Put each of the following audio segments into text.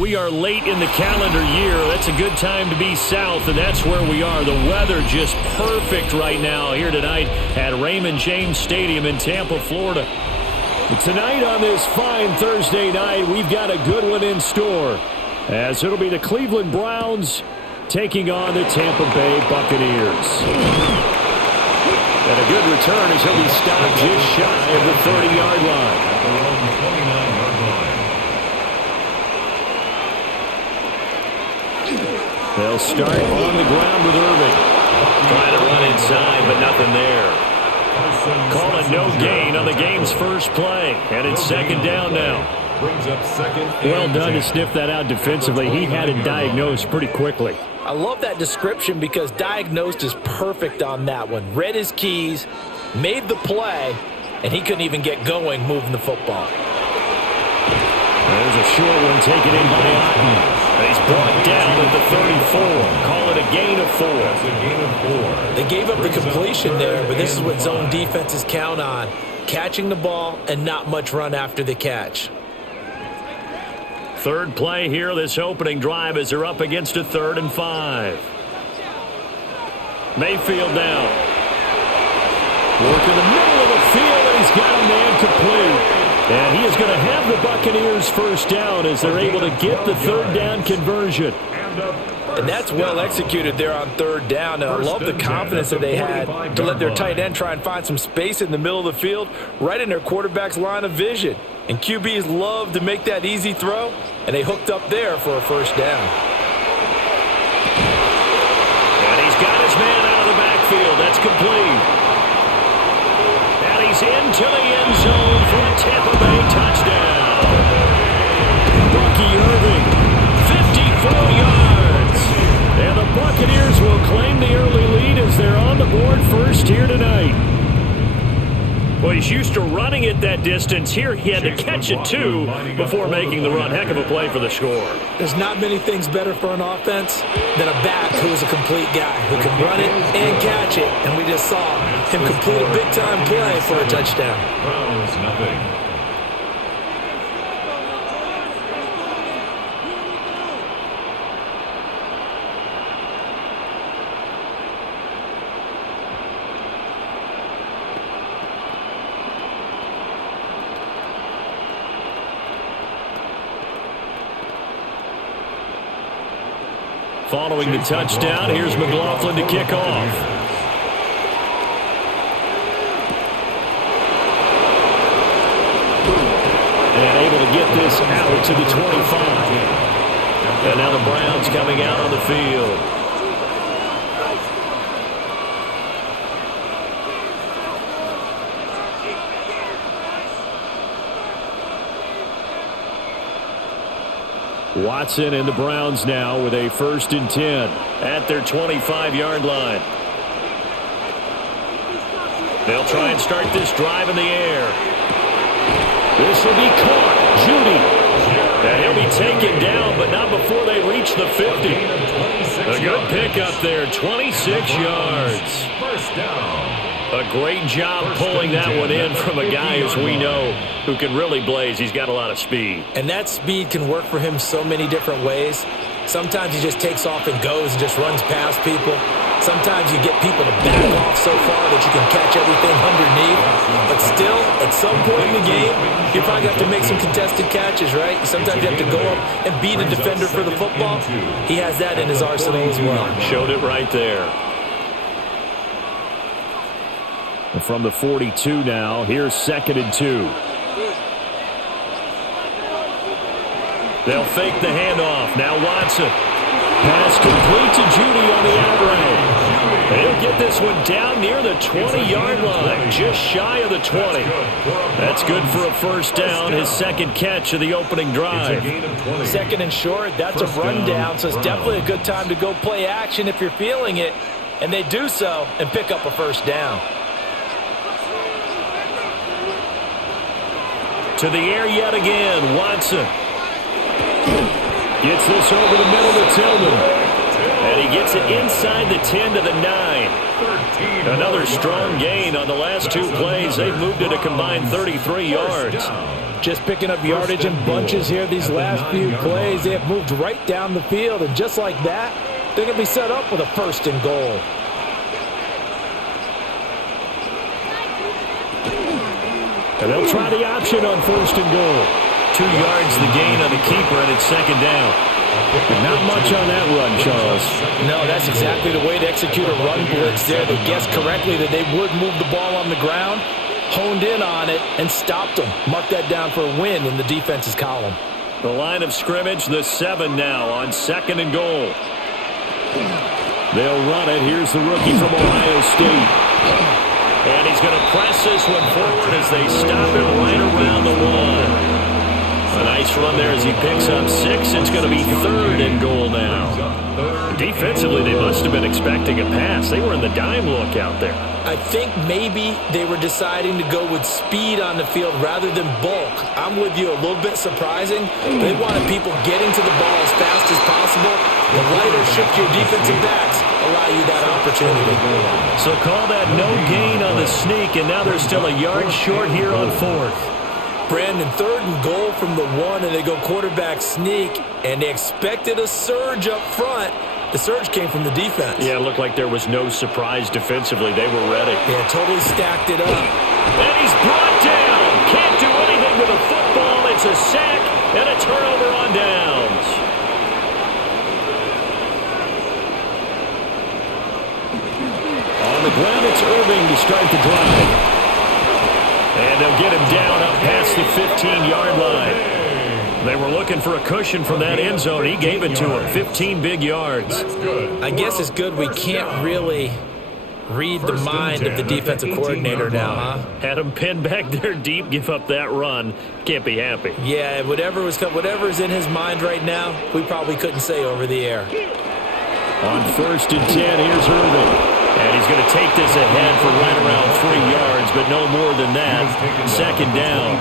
We are late in the calendar year. That's a good time to be south, and that's where we are. The weather just perfect right now here tonight at Raymond James Stadium in Tampa, Florida. Tonight on this fine Thursday night, we've got a good one in store, as it'll be the Cleveland Browns taking on the Tampa Bay Buccaneers. And a good return as he'll be stopped just shy of the 30-yard line. They'll start on the ground with Irving. Trying to run inside, but nothing there. Call it no gain on the game's first play. And it's second down now. Well done to sniff that out defensively. He had it diagnosed pretty quickly. I love that description because diagnosed is perfect on that one. Read his keys, made the play, and he couldn't even get going moving the football. There's a short one taken in by Otten. He's brought down at the 34. Call it a gain of 4. That's a gain of 4. They gave up the completion there, but this is what zone defenses count on. Catching the ball and not much run after the catch. Third play here, this opening drive, as they're up against a 3rd and 5. Mayfield down. Work in the middle of the field, and he's got a man complete. And he is going to have the Buccaneers first down as they're able to get the 3rd down conversion. And that's well executed there on 3rd down. And I love the confidence that they had to let their tight end try and find some space in the middle of the field, right in their quarterback's line of vision. And QBs love to make that easy throw, and they hooked up there for a first down. And he's got his man out of the backfield. That's complete. He's into the end zone for a Tampa Bay touchdown. Bucky Irving, 54 yards. And the Buccaneers will claim the early lead as they're on the board first here tonight. Well, he's used to running it that distance. Here he had to catch it, too, before making the run. Heck of a play for the score. There's not many things better for an offense than a back who's a complete guy who can run it and catch it. And we just saw him complete a big-time play for a touchdown. Nothing. Following the touchdown, here's McLaughlin to kick off. And able to get this out to the 25. And now the Browns coming out on the field. Watson and the Browns now with a 1st and 10 at their 25-yard line. They'll try and start this drive in the air. This will be caught. Judy. And he'll be taken down, but not before they reach the 50. A good pickup there, 26 yards. First down. A great job pulling that one in from a guy, as we know, who can really blaze. He's got a lot of speed. And that speed can work for him so many different ways. Sometimes he just takes off and goes and just runs past people. Sometimes you get people to back off so far that you can catch everything underneath. But still, at some point in the game, you probably have to make some contested catches, right? Sometimes you have to go up and beat a defender for the football. He has that in his arsenal as well. Showed it right there. And from the 42 now, here's 2nd and 2. They'll fake the handoff. Now Watson. Pass complete to Judy on the out route. He'll get this one down near the 20-yard line, just shy of the 20. That's good for a first down, his 2nd catch of the opening drive. 2nd and short, that's a rundown, so it's definitely a good time to go play action if you're feeling it. And they do so and pick up a first down. To the air yet again, Watson. Gets this over the middle to Tillman. And he gets it inside the 10 to the 9. Another strong gain on the last 2 plays. They've moved it a combined 33 yards. Just picking up yardage in bunches here these last few plays. They have moved right down the field, and just like that, they're going to be set up with a 1st and goal. And they'll try the option on 1st and goal. 2 yards the gain on the keeper, and it's 2nd down. But not much on that run, Charles. No, that's exactly the way to execute a run blitz there. They guessed correctly that they would move the ball on the ground, honed in on it, and stopped them. Mark that down for a win in the defense's column. The line of scrimmage, the 7 now on 2nd and goal. They'll run it. Here's the rookie from Ohio State. And he's going to press this one forward as they stop him right around the 1. A nice run there as he picks up 6. It's going to be 3rd and goal now. Defensively, they must have been expecting a pass. They were in the dime look out there. I think maybe they were deciding to go with speed on the field rather than bulk. I'm with you, a little bit surprising. They wanted people getting to the ball as fast as possible. The lighter shift your defensive backs allow you that opportunity. So call that no gain on the sneak, and now they're still a yard short here on 4th. Brandon, 3rd and goal from the 1, and they go quarterback sneak, and they expected a surge up front. The surge came from the defense. Yeah, it looked like there was no surprise defensively. They were ready. Yeah, totally stacked it up. And he's brought down. Can't do anything with a football. It's a sack and a turnover on downs. On the ground, it's Irving to start the drive. And they'll get him down up past the 15-yard line. They were looking for a cushion from that end zone. He gave it to him. 15 big yards. I guess it's good we can't really read the mind of the defensive coordinator now, huh? Had him pinned back there deep, give up that run. Can't be happy. Yeah, whatever's in his mind right now, we probably couldn't say over the air. On 1st and 10, here's Irving. And he's going to take this ahead for right around 3 yards, but no more than that. 2nd down.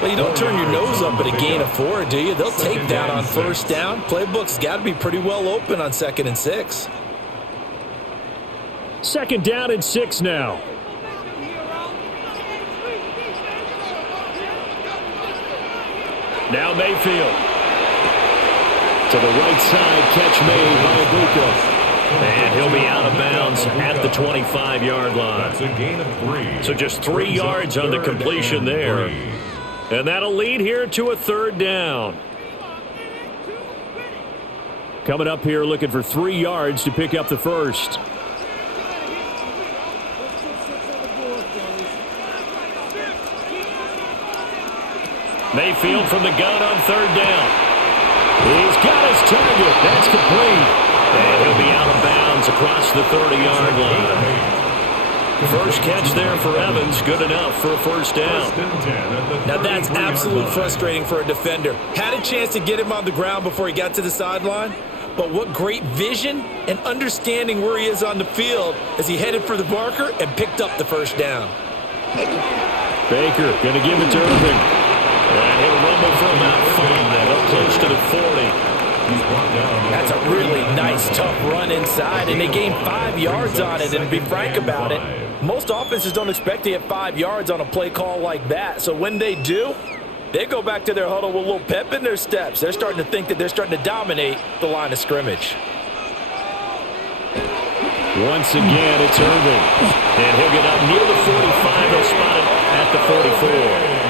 Well, you don't turn your nose up at a gain of 4, do you? They'll take that on 1st down. Playbook's got to be pretty well open on 2nd and 6. 2nd down and 6 now. Now Mayfield. To the right side, catch made by Bucs. And he'll be out of bounds at the 25-yard line. That's a gain of 3. So just 3 yards on the completion there. And that'll lead here to a 3rd down. Coming up here looking for 3 yards to pick up the 1st. Mayfield from the gun on 3rd down. He's got his target. That's complete. And he'll be out of bounds across the 30-yard line. First catch there for Evans. Good enough for a 1st down. Now that's absolutely frustrating for a defender. Had a chance to get him on the ground before he got to the sideline, but what great vision and understanding where he is on the field as he headed for the marker and picked up the 1st down. Baker going to give it to Irving. And he'll rumble for about 5, up close to the 40. That's a really nice, tough run inside, and they gained 5 yards on it. And to be frank about it, most offenses don't expect to get 5 yards on a play call like that. So when they do, they go back to their huddle with a little pep in their steps. They're starting to think that they're starting to dominate the line of scrimmage. Once again, it's Irving. And he'll get up near the 45. They'll spot it at the 44.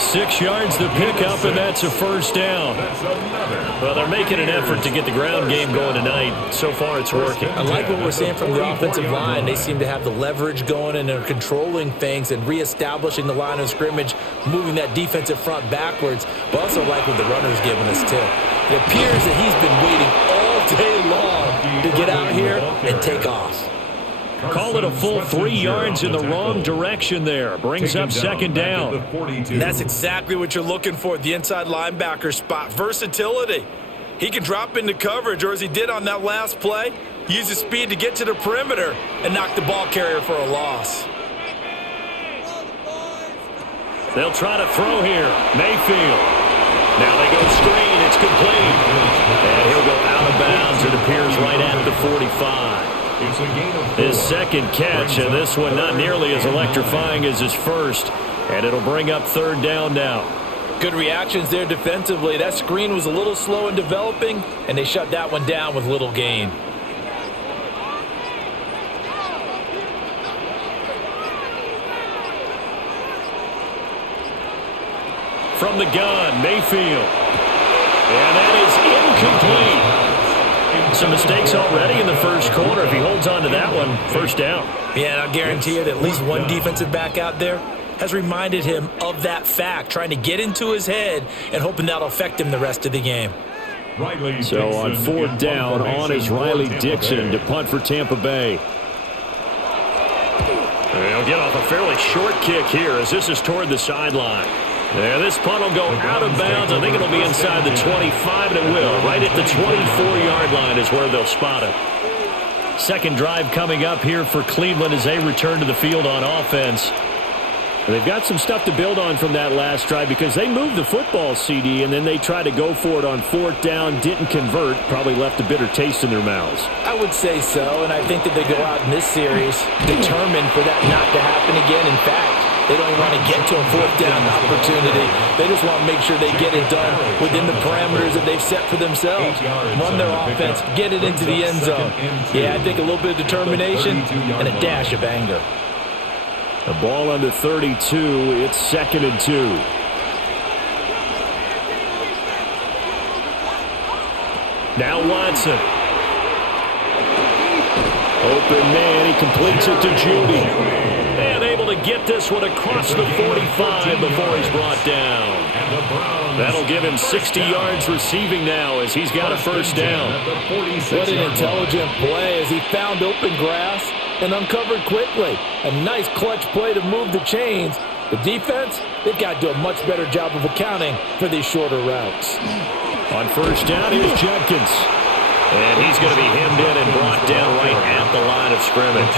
6 yards to pick up, and that's a 1st down. Well, they're making an effort to get the ground game going tonight. So far, it's working. I like what we're seeing from the offensive line. They seem to have the leverage going, and they're controlling things and reestablishing the line of scrimmage, moving that defensive front backwards. But also like what the runner's giving us, too. It appears that he's been waiting all day long to get out here and take off. Call it a full 3 yards in the wrong direction there. Brings up 2nd down. And that's exactly what you're looking for at the inside linebacker spot. Versatility. He can drop into coverage, or as he did on that last play, use his speed to get to the perimeter and knock the ball carrier for a loss. They'll try to throw here. Mayfield. Now they go screen. It's complete. And he'll go out of bounds. It appears right at the 45. It's a gain of 4. His second catch, and this one not nearly as electrifying as his first. And it'll bring up third down now. Good reactions there defensively. That screen was a little slow in developing, and they shut that one down with little gain. From the gun, Mayfield. And that is incomplete. Some mistakes already in the first quarter. If he holds on to that one, first down. Yeah, and I'll guarantee you that at least one defensive back out there has reminded him of that fact, trying to get into his head and hoping that'll affect him the rest of the game. So on fourth down, on is Riley Dixon to punt for Tampa Bay. They'll get off a fairly short kick here as this is toward the sideline. Yeah, this punt will go out of bounds. I think it'll be inside the 25, and it will. Right at the 24-yard line is where they'll spot it. Second drive coming up here for Cleveland as they return to the field on offense. They've got some stuff to build on from that last drive because they moved the football, CD, and then they tried to go for it on fourth down, didn't convert, probably left a bitter taste in their mouths. I would say so, and I think that they go out in this series determined for that not to happen again. In fact, they don't want to get to a fourth down opportunity. They just want to make sure they get it done within the parameters that they've set for themselves. Run their offense, get it into the end zone. Yeah, I think a little bit of determination and a dash of anger. The ball under 32. It's 2nd and 2. Now Watson. Open man. He completes it to Judy. And able to get this one across the 45 before he's brought down. That'll give him 60 yards receiving now as he's got a first down. What an intelligent play as he found open grass and uncovered quickly. A nice clutch play to move the chains. The defense, they've got to do a much better job of accounting for these shorter routes. On first down, here's Judkins. And he's going to be hemmed in and brought down right at the line of scrimmage.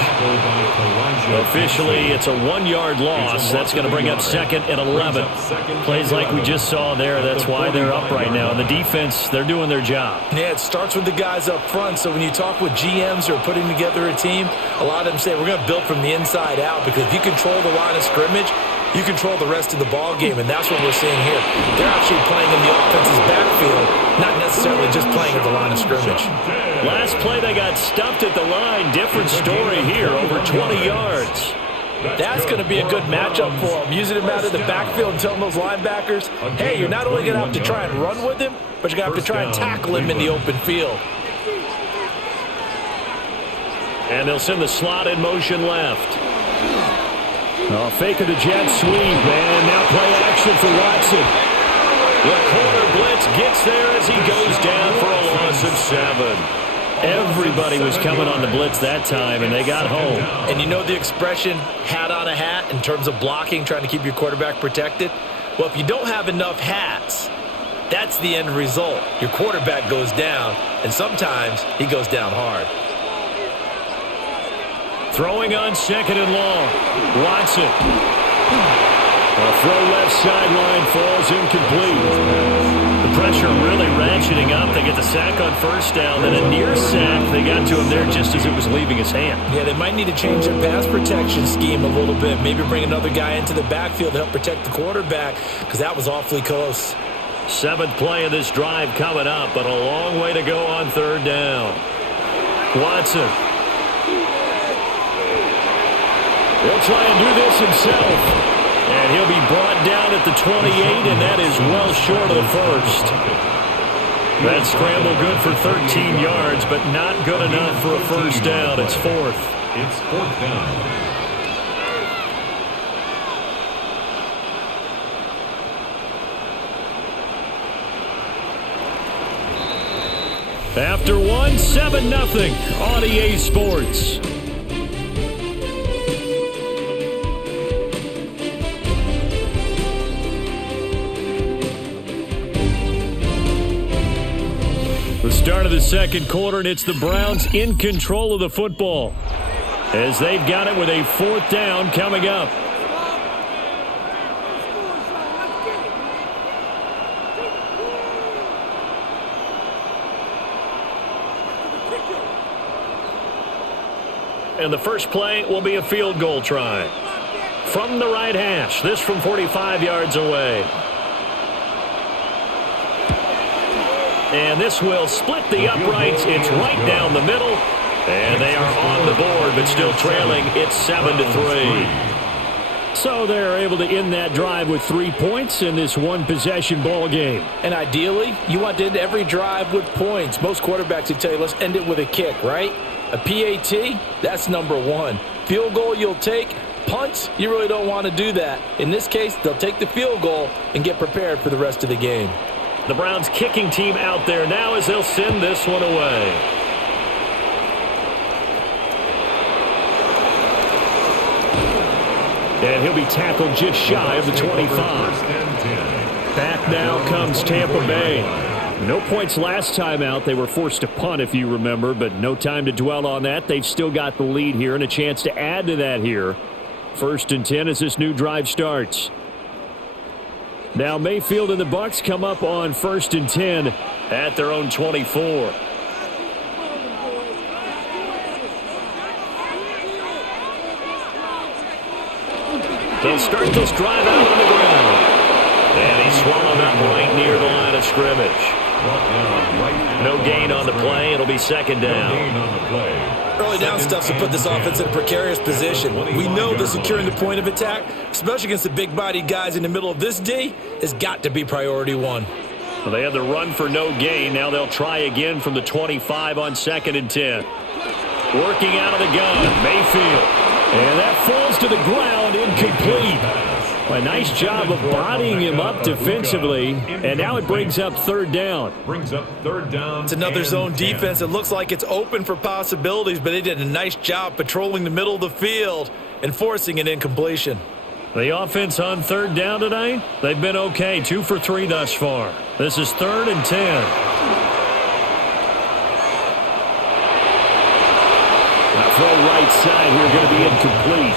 Officially, it's a 1-yard loss. That's going to bring up 2nd and 11. Plays like we just saw there. That's why they're up right now. And the defense, they're doing their job. Yeah, it starts with the guys up front. So when you talk with GMs who are putting together a team, a lot of them say we're going to build from the inside out because if you control the line of scrimmage, you control the rest of the ball game, and that's what we're seeing here. They're actually playing in the offense's backfield, not necessarily just playing at the line of scrimmage. Last play, they got stuffed at the line. Different story here, over 20 yards. That's going to be a good matchup for them. Using him out of the backfield and telling those linebackers, hey, you're not only going to have to try and run with him, but you're going to have to try and tackle him in the open field. And they'll send the slot in motion left. Fake of the jet sweep, and now play action for Watson. The corner blitz gets there as he goes down for a loss of 7. Everybody was coming on the blitz that time, and they got home. And you know the expression, hat on a hat, in terms of blocking, trying to keep your quarterback protected? Well, if you don't have enough hats, that's the end result. Your quarterback goes down, and sometimes he goes down hard. Throwing on 2nd and long. Watson. A throw left sideline falls incomplete. The pressure really ratcheting up. They get the sack on first down. Then a near sack. They got to him there just as it was leaving his hand. Yeah, they might need to change their pass protection scheme a little bit. Maybe bring another guy into the backfield to help protect the quarterback because that was awfully close. 7th play of this drive coming up, but a long way to go on third down. Watson. He'll try and do this himself. And he'll be brought down at the 28, and that is well short of the first. That scramble good for 13 yards, but not good enough for a first down. It's 4th. It's 4th down. After one, 7-0 on EA Sports. The start of the second quarter, and it's the Browns in control of the football as they've got it with a 4th down coming up. And the first play will be a field goal try. From the right hash, this from 45 yards away. And this will split the uprights. It's right down the middle. And they are on the board, but still trailing. It's 7-3. So they're able to end that drive with 3 points in this one-possession ball game. And ideally, you want to end every drive with points. Most quarterbacks would tell you, let's end it with a kick, right? A PAT, that's number one. Field goal you'll take. Punts, you really don't want to do that. In this case, they'll take the field goal and get prepared for the rest of the game. The Browns kicking team out there now as they'll send this one away. And he'll be tackled just shy of the 25. Back now comes Tampa Bay. No points last time out. They were forced to punt, if you remember, but no time to dwell on that. They've still got the lead here and a chance to add to that here. 1st and 10 as this new drive starts. Now Mayfield and the Bucs come up on 1st and 10 at their own 24. They'll start this drive out on the ground. And he's swallowed up right near the line of scrimmage. No gain on the play. It'll be 2nd down. Early down stuff to put this offense in a precarious position. We know that securing the point of attack, especially against the big-bodied guys in the middle of this D, has got to be priority one. Well, they had the run for no gain. Now they'll try again from the 25 on 2nd and 10. Working out of the gun, Mayfield. And that falls to the ground, incomplete. A nice job of bodying him up defensively, and now it brings up 3rd down. It's another zone defense. It looks like it's open for possibilities, but they did a nice job patrolling the middle of the field and forcing an incompletion. The offense on 3rd down tonight, they've been okay, 2 for 3 thus far. This is 3rd and 10. Throw right side here, going to be incomplete.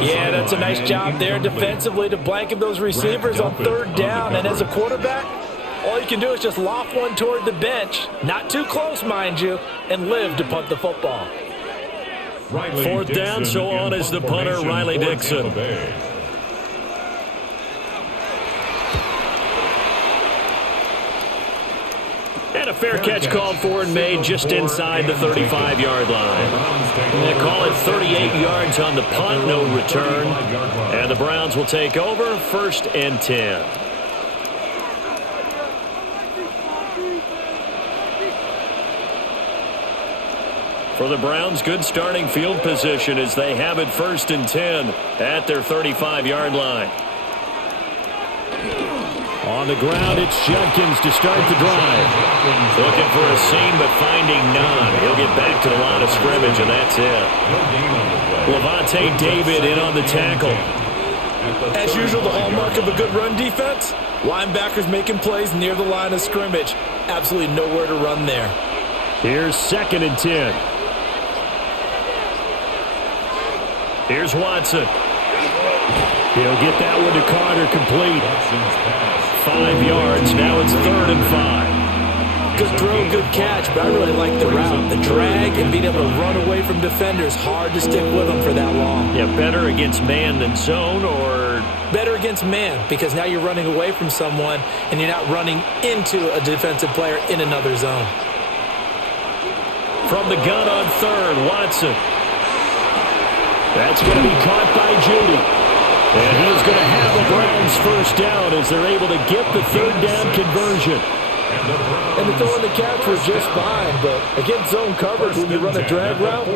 Yeah, that's a nice job there defensively to blanket those receivers on 3rd down. And as a quarterback, all you can do is just loft one toward the bench, not too close, mind you, and live to punt the football. 4th down, so on is the punter, Riley Dixon. And a fair catch called for and made just inside the 35-yard line. They call it 38 yards on the punt, no return. And the Browns will take over 1st and 10. For the Browns, good starting field position as they have it 1st and 10 at their 35-yard line. On the ground, it's Judkins to start the drive. Looking for a seam, but finding none. He'll get back to the line of scrimmage, and that's it. Levante David in on the tackle. As usual, the hallmark of a good run defense, linebackers making plays near the line of scrimmage. Absolutely nowhere to run there. Here's 2nd and 10. Here's Watson. He'll get that one to Carter complete. 5 yards. Now it's 3rd and 5. Good throw, good catch, but I really like the route. The drag and being able to run away from defenders, hard to stick with them for that long. Yeah, better against man than zone, or? Better against man, because now you're running away from someone and you're not running into a defensive player in another zone. From the gun on 3rd, Watson. That's going to be caught by Judy. And he's going to have the Browns 1st down as they're able to get the 3rd down conversion. And the throw and the catch was just fine, but against zone coverage, when you run a drag route,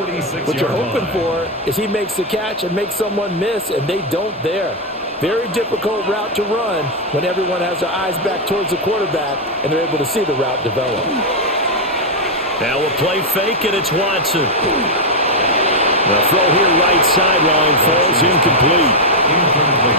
what you're hoping for is he makes the catch and makes someone miss, and they don't there. Very difficult route to run when everyone has their eyes back towards the quarterback and they're able to see the route develop. Now we'll play fake, and it's Watson. The throw here right sideline falls incomplete.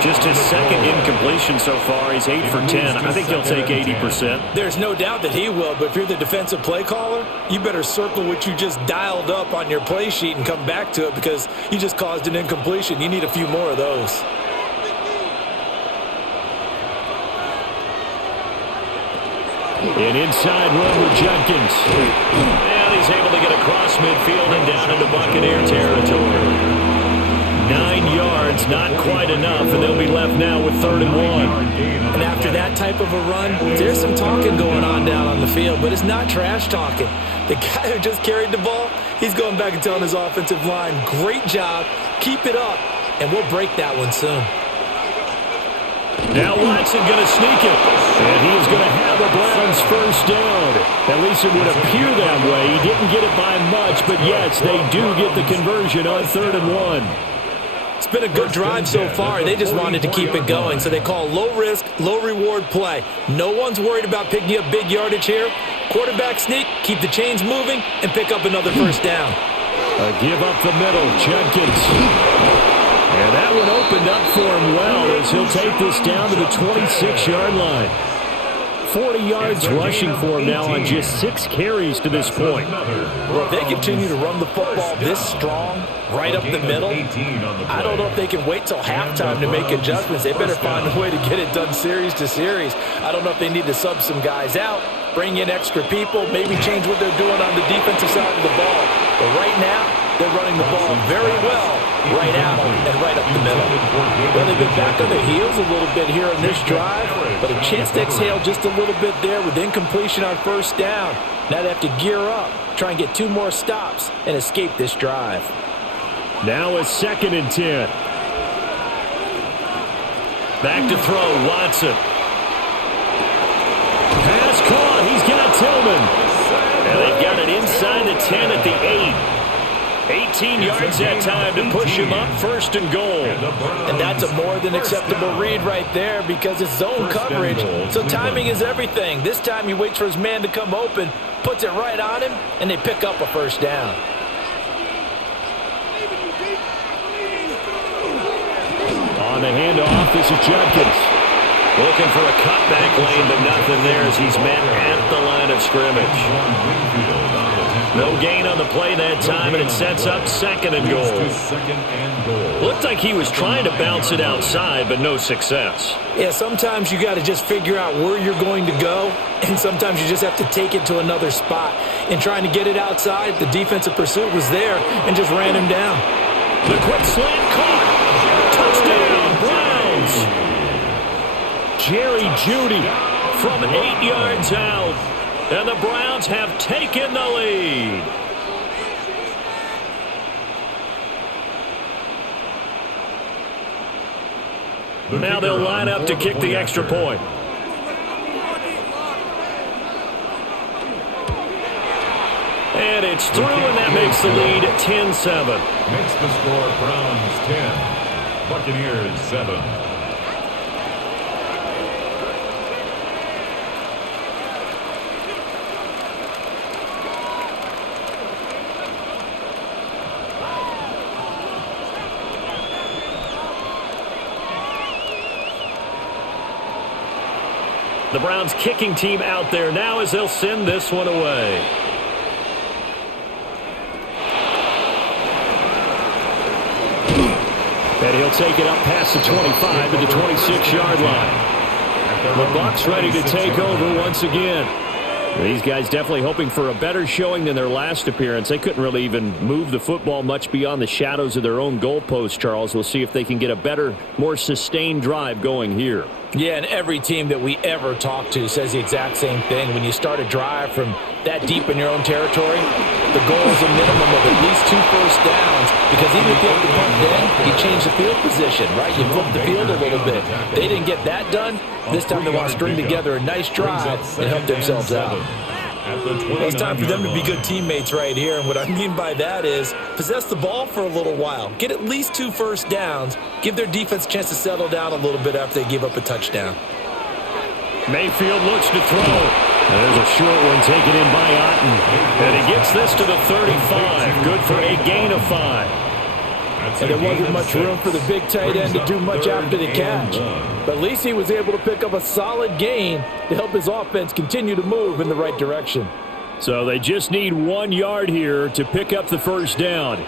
Just his 2nd incompletion so far. He's 8 for 10. I think he'll take 80%. There's no doubt that he will, but if you're the defensive play caller, you better circle what you just dialed up on your play sheet and come back to it because you just caused an incompletion. You need a few more of those. An inside run with Judkins. And he's able to get across midfield and down into Buccaneer territory. 9 yards, not quite enough, and they'll be left now with 3rd and 1. And after that type of a run, there's some talking going on down on the field, but it's not trash talking. The guy who just carried the ball, he's going back and telling his offensive line, great job, keep it up, and we'll break that one soon. Now Watson going to sneak it, and he is going to have the Browns first down. At least it would appear that way. He didn't get it by much, but yes, they do get the conversion on 3rd and 1. It's been a good drive so far. They just wanted to keep it going, so they call low-risk, low-reward play. No one's worried about picking up big yardage here. Quarterback sneak, keep the chains moving, and pick up another first down. A give up the middle, Judkins. And that one opened up for him well as he'll take this down to the 26-yard line. 40 yards rushing for him now on just 6 carries to this point. Well, if they continue to run the football this strong, right up the middle, I don't know if they can wait till halftime to make adjustments. They better find a way to get it done series to series. I don't know if they need to sub some guys out, bring in extra people, maybe change what they're doing on the defensive side of the ball. But right now, they're running the ball very well, right out and right up the middle. Well, they've been back on their heels a little bit here in this drive, but a chance to exhale just a little bit there with incompletion on first down. Now they have to gear up, try and get 2 more stops, and escape this drive. Now a 2nd and 10. Back to throw, Watson. Pass caught, he's got Tillman. And they've got it inside the 10 at the 8. 18 yards that time to push him up, 1st and goal. And that's a more than acceptable read right there because it's zone coverage, so timing is everything. This time he waits for his man to come open, puts it right on him, and they pick up a first down. On the handoff, this is Judkins. Looking for a cutback lane, but nothing there as he's met at the line of scrimmage. No gain on the play that time, and it sets up 2nd and goal. Looked like he was trying to bounce it outside, but no success. Yeah, sometimes you got to just figure out where you're going to go, and sometimes you just have to take it to another spot. In trying to get it outside, the defensive pursuit was there and just ran him down. The quick slant caught. Touchdown, Browns. Jerry Jeudy from 8 yards out. And the Browns have taken the lead. Now they'll line up to kick the extra point. And it's through, and that makes the lead 10-7. Makes the score Browns 10, Buccaneers 7. The Browns kicking team out there now as they'll send this one away. And he'll take it up past the 25 to the 26-yard line. The Bucs ready to take over once again. These guys definitely hoping for a better showing than their last appearance. They couldn't really even move the football much beyond the shadows of their own goalpost, Charles. We'll see if they can get a better, more sustained drive going here. Yeah, and every team that we ever talk to says the exact same thing. When you start a drive from that deep in your own territory, the goal is a minimum of at least 2 first downs, because even if you have to punt then, you change the field position, right? You flip the field a little bit. They didn't get that done. This time they want to string together a nice drive and help themselves out. It's time for them to be good teammates right here, and what I mean by that is possess the ball for a little while, get at least 2 first downs, give their defense a chance to settle down a little bit after they give up a touchdown. Mayfield looks to throw. There's a short one taken in by Otten, and he gets this to the 35. Good for a gain of 5. And there wasn't much room for the big tight end to do much after the catch. But at least he was able to pick up a solid gain to help his offense continue to move in the right direction. So they just need 1 yard here to pick up the first down.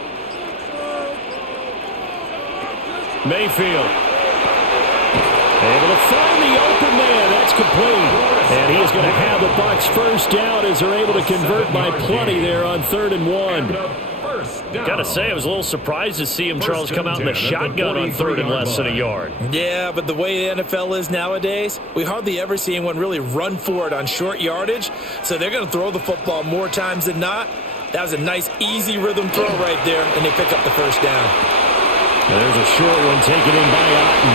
Mayfield able to find the open man. That's complete. And he is going to have the Bucs first down as they're able to convert by plenty there on 3rd and 1. Got to say, I was a little surprised to see him, Charles, come out in the shotgun on 3rd and less than a yard. Yeah, but the way the NFL is nowadays, we hardly ever see anyone really run for it on short yardage. So they're going to throw the football more times than not. That was a nice, easy rhythm throw right there, and they pick up the first down. And there's a short one taken in by Otten.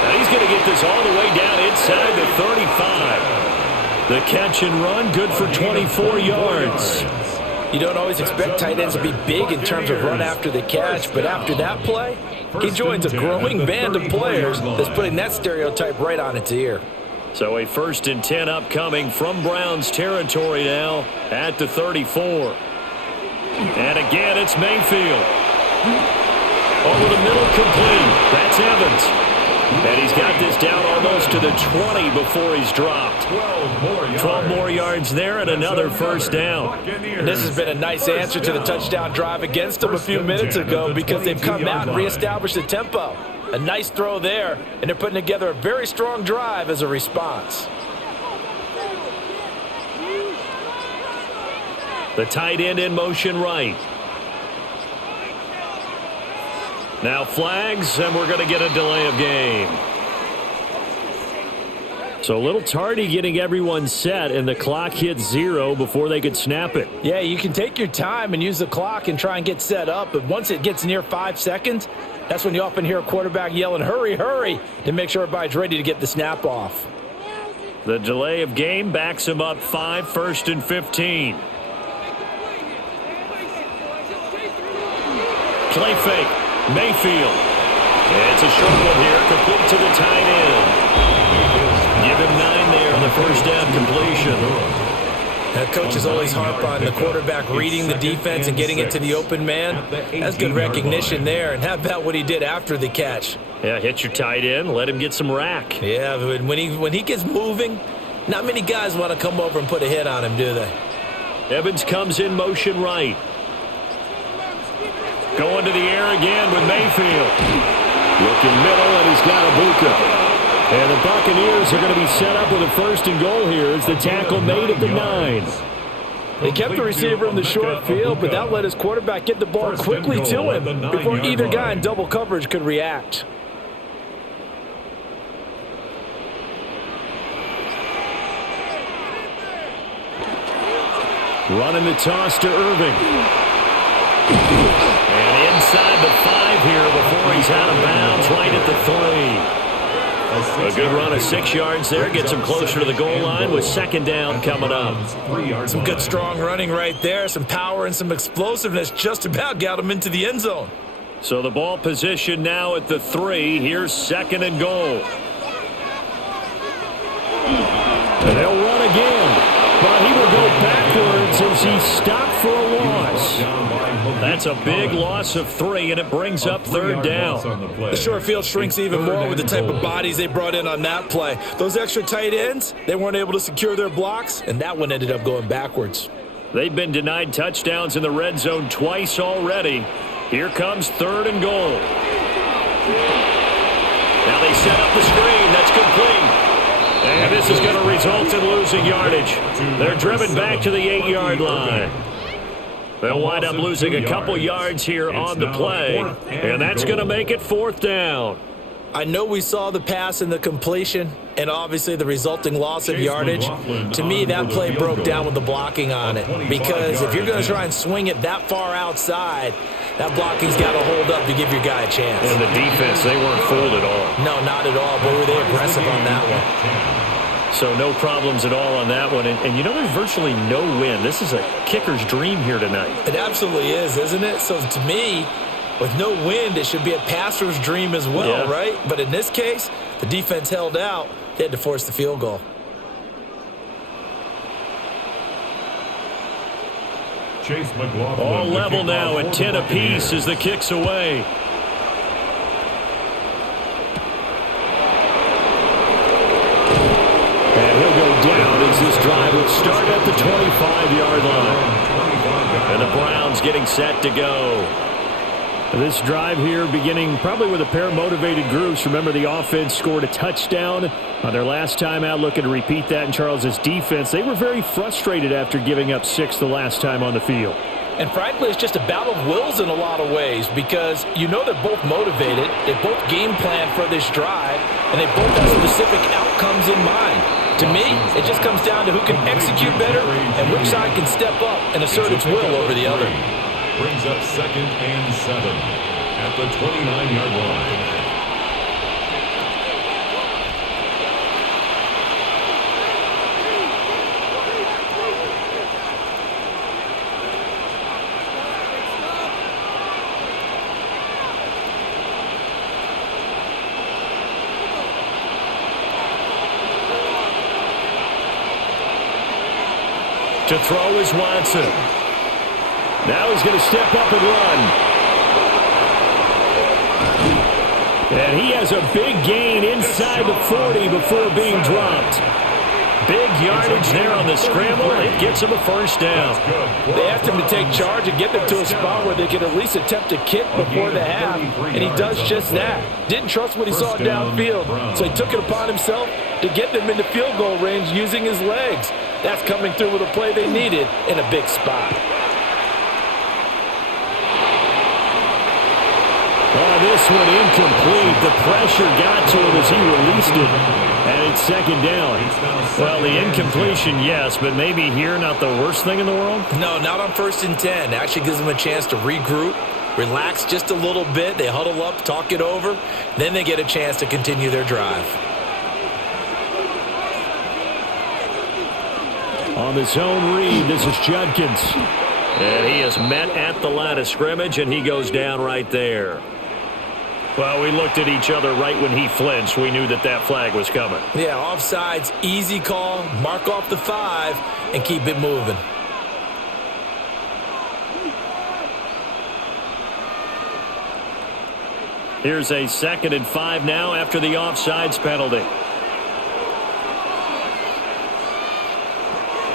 Now he's going to get this all the way down inside the 35. The catch and run, good for 24 yards. You don't always expect tight ends to be big in terms of run after the catch, but after that play, he joins a growing band of players that's putting that stereotype right on its ear. So a 1st and 10 upcoming from Browns territory now at the 34. And again, it's Mayfield. Over the middle, complete. That's Evans. And he's got this down almost to the 20 before he's dropped. 12 more yards there and another first down. And this has been a nice answer to the touchdown drive against them a few minutes ago because they've come out and reestablished the tempo. A nice throw there, and they're putting together a very strong drive as a response. The tight end in motion right. Now flags, and we're going to get a delay of game. So a little tardy getting everyone set, and the clock hits 0 before they could snap it. Yeah, you can take your time and use the clock and try and get set up, but once it gets near 5 seconds, that's when you often hear a quarterback yelling, hurry, hurry, to make sure everybody's ready to get the snap off. The delay of game backs him up 5, 1st and 15. Play fake. Mayfield. It's a short one here, complete to the tight end. Give him 9 there on the first down completion. Coaches always harp on the quarterback reading the defense and getting it to the open man. That's good recognition there. And how about what he did after the catch? Yeah, hit your tight end, let him get some rack. Yeah, but when he gets moving, not many guys want to come over and put a hit on him, do they? Evans comes in motion right. Going to the air again with Mayfield. Looking middle, and he's got Ibuka. And the Buccaneers are going to be set up with a 1st and goal here as the tackle made at the 9. They kept the receiver in the short field, but that let his quarterback get the ball quickly to him before either guy in double coverage could react. Running the toss to Irving. And inside the 5 here before he's out of bounds, right at the 3. A good run of 6 yards there. Gets him closer to the goal line with 2nd down coming up. Some good strong running right there. Some power and some explosiveness just about got him into the end zone. So the ball position now at the 3. Here's 2nd and goal. And they'll run again. But he will go backwards as he stopped for a loss. That's a big loss of 3, and it brings up 3rd down. The short field shrinks even more with the type of bodies they brought in on that play. Those extra tight ends, they weren't able to secure their blocks, and that one ended up going backwards. They've been denied touchdowns in the red zone twice already. Here comes 3rd and goal. Now they set up the screen. That's complete. And this is going to result in losing yardage. They're driven back to the 8-yard line. They'll wind up losing a couple yards here on the play, and that's going to make it 4th down. I know we saw the pass and the completion and obviously the resulting loss of yardage. To me, that play broke down with the blocking on it, because if you're going to try and swing it that far outside, that blocking's got to hold up to give your guy a chance. And the defense, they weren't fooled at all. No, not at all. Boy, were they aggressive on that one. So no problems at all on that one. And you know, there's virtually no wind. This is a kicker's dream here tonight. It absolutely is, isn't it? So to me, with no wind, it should be a passer's dream as well, yeah. Right? But in this case, the defense held out. They had to force the field goal. All level now at 10 apiece as the kick's away. And he'll go down as this drive would start at the 25-yard line. And the Browns getting set to go. This drive here beginning probably with a pair of motivated groups. Remember, the offense scored a touchdown On their last time out, looking to repeat that in Charles's defense, they were very frustrated after giving up 6 the last time on the field. And frankly, it's just a battle of wills in a lot of ways because you know they're both motivated, they both game plan for this drive, and they both have specific outcomes in mind. To me, it just comes down to who can execute better and which side can step up and assert its will over the other. Brings up 2nd and 7 at the 29-yard line. To throw is Watson. Now he's going to step up and run. And he has a big gain inside the 40 before being dropped. Big yardage there on the scramble. It gets him a first down. They asked him to take charge and get them to a spot where they could at least attempt a kick before the half, and he does just that. Didn't trust what he saw downfield, so he took it upon himself to get them into field goal range using his legs. That's coming through with a play they needed in a big spot. Oh, this one incomplete. The pressure got to him as he released it. And it's 2nd down. Well, the incompletion, yes, but maybe here not the worst thing in the world? No, not on 1st and 10. It actually gives them a chance to regroup, relax just a little bit. They huddle up, talk it over. Then they get a chance to continue their drive. On the zone read, this is Judkins. And he is met at the line of scrimmage, and he goes down right there. Well, we looked at each other right when he flinched. We knew that that flag was coming. Yeah, offsides, easy call, mark off the 5, and keep it moving. Here's a 2nd and 5 now after the offsides penalty.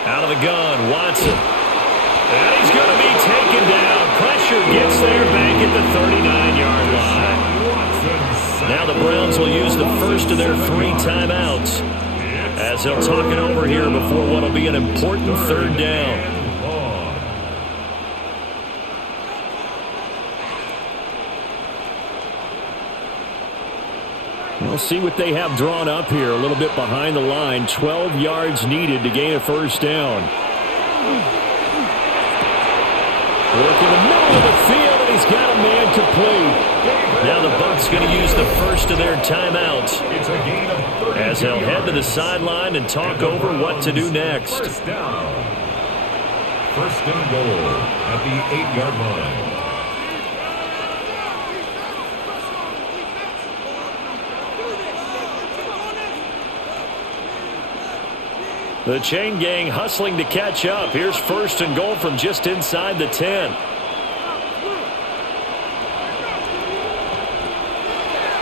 Out of the gun, Watson. And he's going to be taken down. Pressure gets there back at the 39-yard line. Now the Browns will use the first of their 3 timeouts as they'll talk it over here before what will be an important 3rd down. We'll see what they have drawn up here. A little bit behind the line. 12 yards needed to gain a first down. Work in the middle of the field, and he's got a man complete. Now the Bucs going to use the first of their timeouts as they'll head to the sideline and talk over what to do next. 1st and goal at the 8-yard line. The chain gang hustling to catch up. Here's 1st and goal from just inside the 10.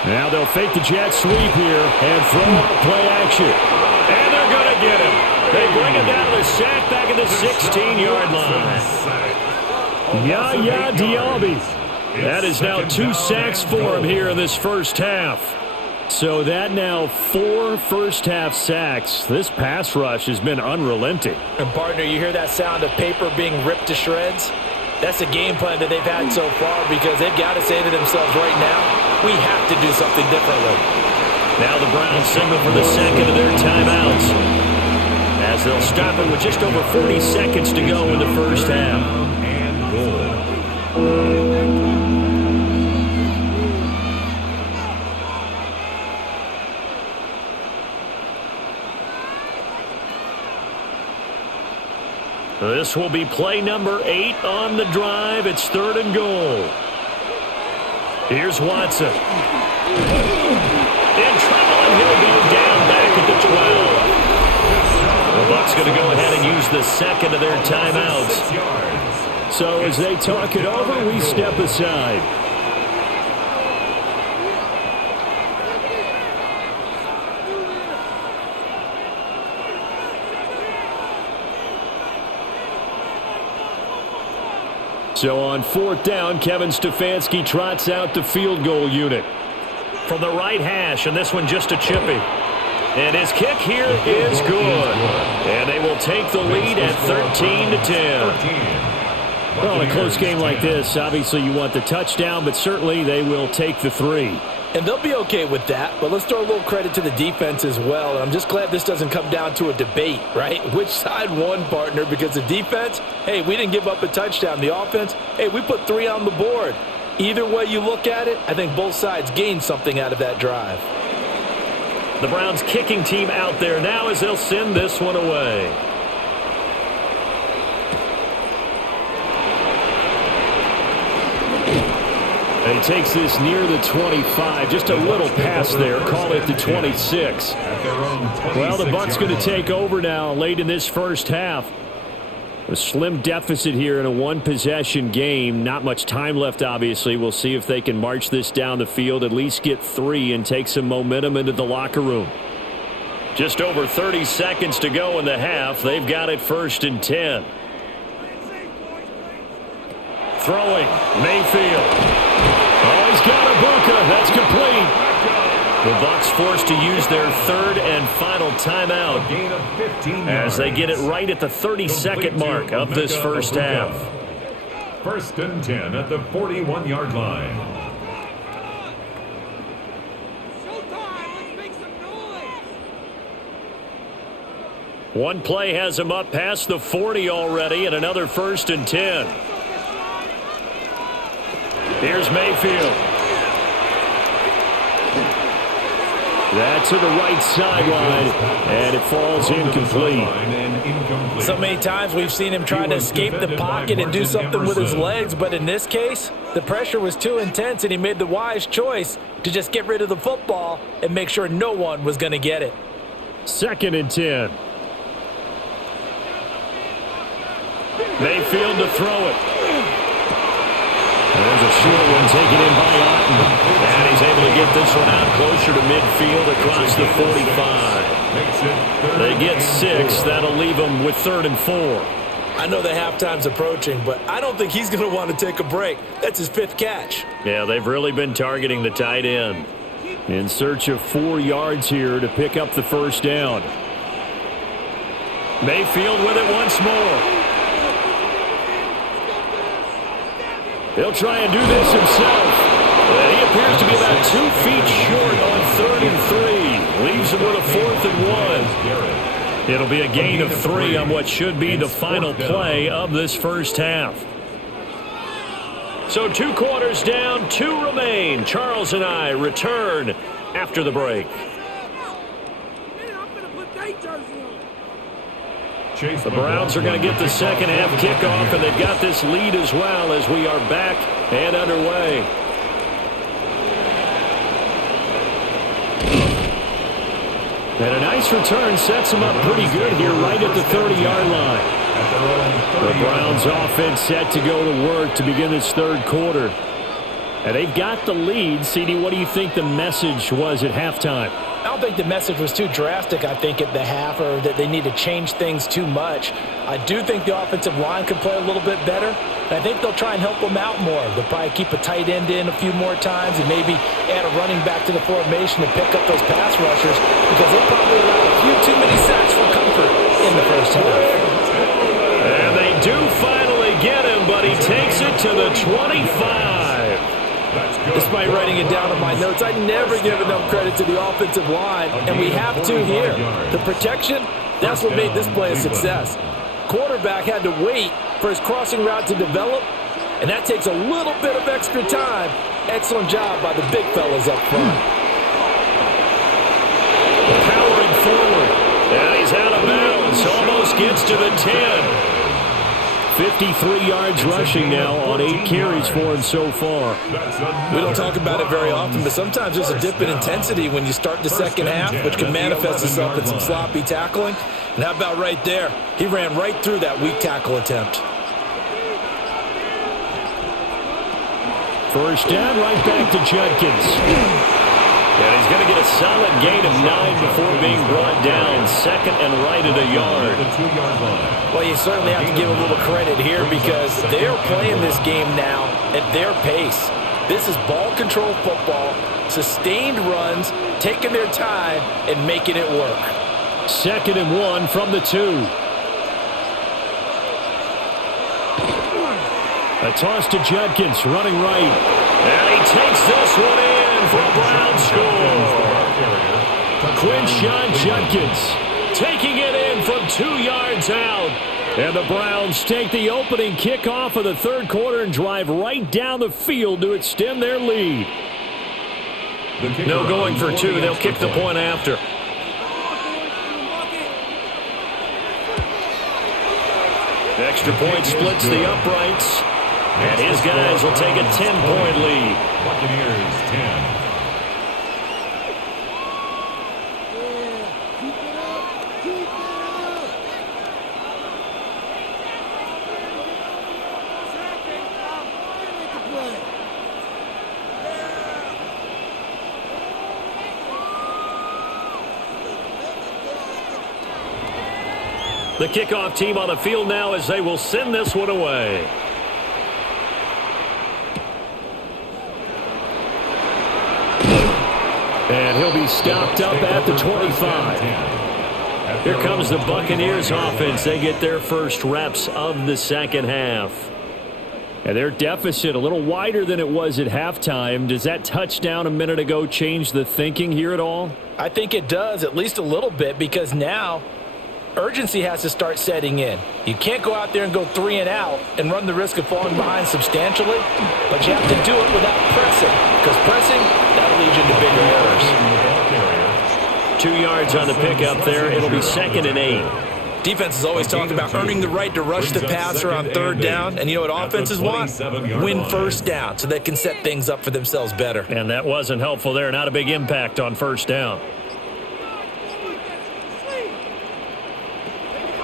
Now they'll fake the jet sweep here and throw out play action. And they're going to get him. They bring him down to the sack back at the 16-yard line. Yaya Diaby. That is now 2 sacks for him here in this first half. So that now 4 first-half sacks. This pass rush has been unrelenting. And, partner, you hear that sound of paper being ripped to shreds? That's a game plan that they've had so far because they've got to say to themselves right now, we have to do something differently. Now the Browns signal for the 2nd of their timeouts as they'll stop it with just over 40 seconds to go in the first half. And goal. This will be play number 8 on the drive. It's 3rd and goal. Here's Watson. In trouble, and he'll go down back at the 12. The Bucs going to go ahead and use the 2nd of their timeouts. So as they talk it over, we step aside. So on 4th down, Kevin Stefanski trots out the field goal unit. From the right hash, and this one just a chippy. And his kick here is good. And they will take the lead at 13-10. Well, in a close game like this, obviously you want the touchdown, but certainly they will take the 3. And they'll be okay with that, but let's throw a little credit to the defense as well. I'm just glad this doesn't come down to a debate, right? Which side won, partner? Because the defense, hey, we didn't give up a touchdown. The offense, hey, we put 3 on the board. Either way you look at it, I think both sides gained something out of that drive. The Browns kicking team out there now as they'll send this one away. And he takes this near the 25. Just a little pass there. Call it the 26. Well, the Bucs going to take over now late in this first half. A slim deficit here in a one-possession game. Not much time left, obviously. We'll see if they can march this down the field, at least get 3, and take some momentum into the locker room. Just over 30 seconds to go in the half. They've got it 1st and 10. Throwing, Mayfield. Oh, he's got a Bucs. That's complete. The Bucs forced to use their 3rd and final timeout as they get it right at the 30-second mark of this first half. 1st and 10 at the 41-yard line. One play has him up past the 40 already, and another 1st and 10. Here's Mayfield. That to the right sideline, and it falls incomplete. So many times we've seen him trying to escape the pocket and do something with his legs, but in this case, the pressure was too intense, and he made the wise choice to just get rid of the football and make sure no one was going to get it. 2nd and 10. Mayfield to throw it. There's a short one taken in by Otten. And he's able to get this one out closer to midfield across the 45. They get 6. That'll leave them with 3rd and 4. I know the halftime's approaching, but I don't think he's going to want to take a break. That's his 5th catch. Yeah, they've really been targeting the tight end. In search of 4 yards here to pick up the first down. Mayfield with it once more. He'll try and do this himself. And he appears to be about 2 feet short on 3rd and 3. Leaves him with a 4th and 1. It'll be a gain of 3 on what should be the final play of this first half. So 2 quarters down, 2 remain. Charles and I return after the break. The Browns are going to get the second half kickoff, and they've got this lead as well as we are back and underway. And a nice return sets them up pretty good here right at the 30-yard line. The Browns offense set to go to work to begin this 3rd quarter. And they've got the lead. CD, what do you think the message was at halftime? I don't think the message was too drastic, I think, at the half, or that they need to change things too much. I do think the offensive line could play a little bit better, and I think they'll try and help them out more. They'll probably keep a tight end in a few more times and maybe add a running back to the formation to pick up those pass rushers, because they probably allowed a few too many sacks for comfort in the first half. And they do finally get him, but he takes it to the 25. Despite writing it down in my notes, I never give enough credit to the offensive line, and we have to here. The protection, that's what made this play a success. Quarterback had to wait for his crossing route to develop, and that takes a little bit of extra time. Excellent job by the big fellas up front. Powering forward, and he's out of bounds. Almost gets to the 10. 53 yards rushing now on 8 carries for him so far. We don't talk about it very often, but sometimes there's a dip in intensity when you start the second half, which can manifest itself in some sloppy tackling. And how about right there? He ran right through that weak tackle attempt. First down, right back to Judkins. And he's going to get a solid gain of 9 before being brought down. 2nd and right at a yard. Well, you certainly have to give a little credit here because they're playing this game now at their pace. This is ball control football, sustained runs, taking their time, and making it work. 2nd and 1 from the 2. A toss to Judkins, running right. And he takes this one in for a Brown score. Quinshon Judkins taking it in from 2 yards out. And the Browns take the opening kickoff of the 3rd quarter and drive right down the field to extend their lead. No going for 2. They'll kick the point after. Extra point splits the uprights. And his guys will take a 10-point lead. Buccaneers 10. The kickoff team on the field now as they will send this one away. And he'll be stopped up at the 25. Here comes the Buccaneers offense. They get their first reps of the 2nd half. And their deficit a little wider than it was at halftime. Does that touchdown a minute ago change the thinking here at all? I think it does, at least a little bit, because now urgency has to start setting in. You can't go out there and go 3 and out and run the risk of falling behind substantially, but you have to do it without pressing, because pressing, that'll lead you into bigger errors. 2 yards on the pickup there. It'll be 2nd and 8. Defense has always talked about earning the right to rush the passer on 3rd down, and you know what offenses want? Win 1st down so they can set things up for themselves better. And that wasn't helpful there. Not a big impact on 1st down.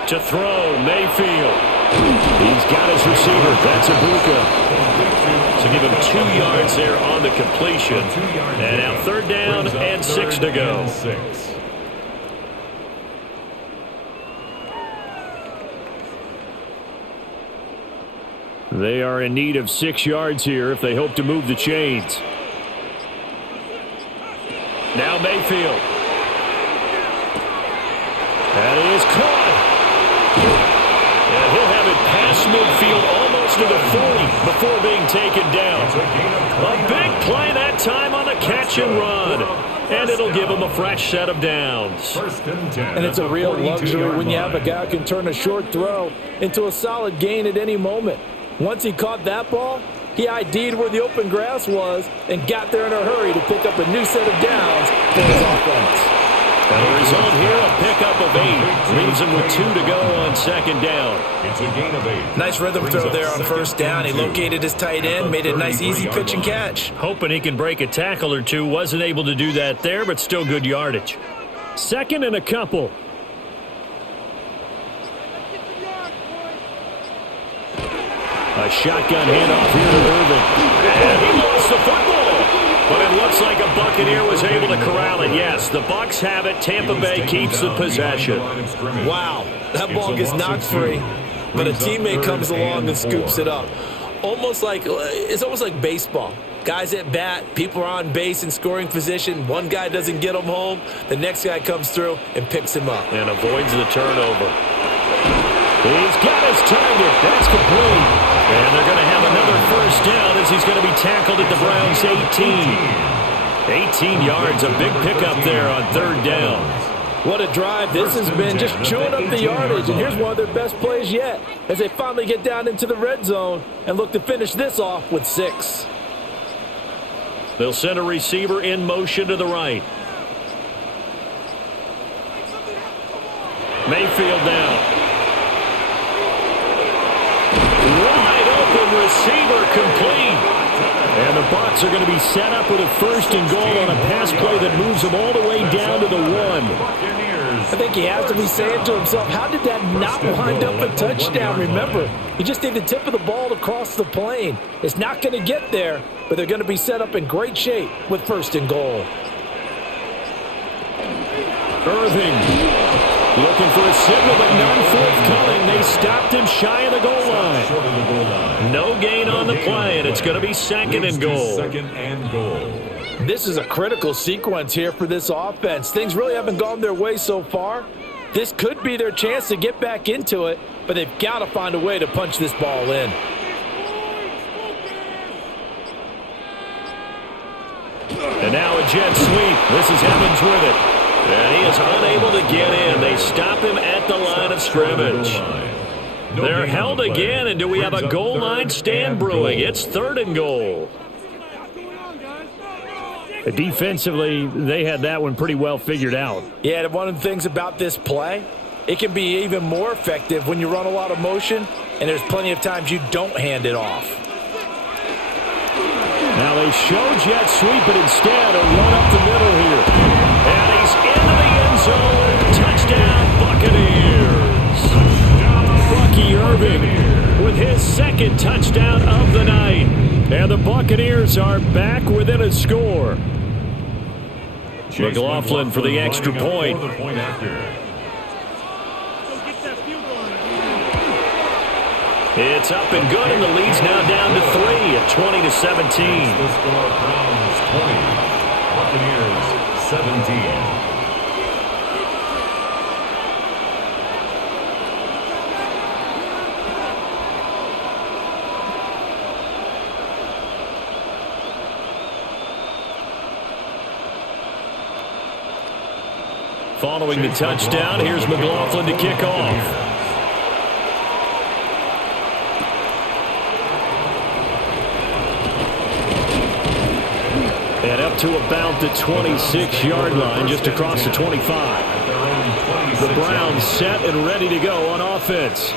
To throw, Mayfield. He's got his receiver. That's Ibuka. So give him 2 yards there on the completion. And now 3rd down and 6 to go. They are in need of 6 yards here if they hope to move the chains. Now Mayfield. That is caught. And he'll have it past midfield almost to the 40 before being taken down. A big play that time on the catch and run. And it'll give him a fresh set of downs. And it's a real luxury when you have a guy who can turn a short throw into a solid gain at any moment. Once he caught that ball, he ID'd where the open grass was and got there in a hurry to pick up a new set of downs for his offense. And the result here, a pickup of 8. Leaves him with 2 to go on 2nd down. It's a gain of 8. Nice rhythm throw there on 1st down. He located his tight end, made it a nice easy pitch and catch. Hoping he can break a tackle or two. Wasn't able to do that there, but still good yardage. 2nd and a couple. A shotgun handoff here to Irvin. And he lost the football. But it looks like a Buccaneer was able to corral it. Yes, the Bucs have it. Tampa Bay keeps the possession. Wow, that ball gets knocked free, but a teammate comes along and scoops it up. It's almost like baseball. Guys at bat, people are on base in scoring position. One guy doesn't get him home. The next guy comes through and picks him up. And avoids the turnover. He's got his target. That's complete. And they're going to have another 1st down as he's going to be tackled at the Browns' 18. 18 yards, a big pickup there on 3rd down. What a drive this has been, just chewing up the yardage. And here's one of their best plays yet as they finally get down into the red zone and look to finish this off with 6. They'll send a receiver in motion to the right. Mayfield down. Wide open receiver complete. And the Bucs are going to be set up with a 1st and goal on a pass play that moves them all the way down to the 1. I think he has to be saying to himself, how did that not wind up a touchdown? Remember, you just need the tip of the ball to cross the plane. It's not going to get there, but they're going to be set up in great shape with 1st and goal. Irving looking for a signal, but none forthcoming. They stopped him shy of the goal line. No gain on the play, and it's going to be second and goal. Second and goal. This is a critical sequence here for this offense. Things really haven't gone their way so far. This could be their chance to get back into it, but they've got to find a way to punch this ball in. And now a jet sweep. This is Evans with it. And he is unable to get in. They stop him at the line of scrimmage. They're held again, and do we have a goal line stand brewing? It's third and goal. Defensively, they had that one pretty well figured out. Yeah, and one of the things about this play, it can be even more effective when you run a lot of motion, and there's plenty of times you don't hand it off. Now they show jet sweep, but instead a run up the middle here. And he's into the end zone. Touchdown, Buccaneers. Bucky Irving with his second touchdown of the night. And the Buccaneers are back within a score. McLaughlin for the extra point. It's up and good, and the lead's now down to 3 at 20-17. The score, Browns 20, Buccaneers 17. Following the touchdown, here's McLaughlin to kick off. And up to about the 26-yard line, just across the 25. The Browns set and ready to go on offense.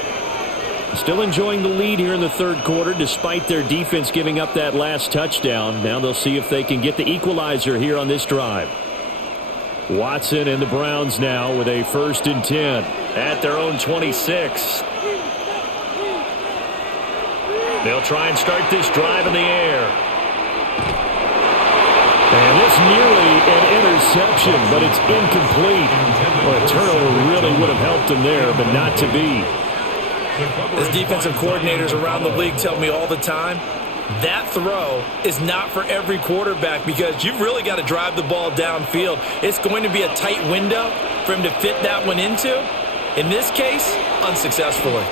Still enjoying the lead here in the third quarter, despite their defense giving up that last touchdown. Now they'll see if they can get the equalizer here on this drive. Watson and the Browns now with a 1st and 10 at their own 26. They'll try and start this drive in the air. And this nearly an interception, but it's incomplete. Well, a turnover really would have helped them there, but not to be. As defensive coordinators around the league tell me all the time, that throw is not for every quarterback because you've really got to drive the ball downfield. It's going to be a tight window for him to fit that one into. In this case, unsuccessfully.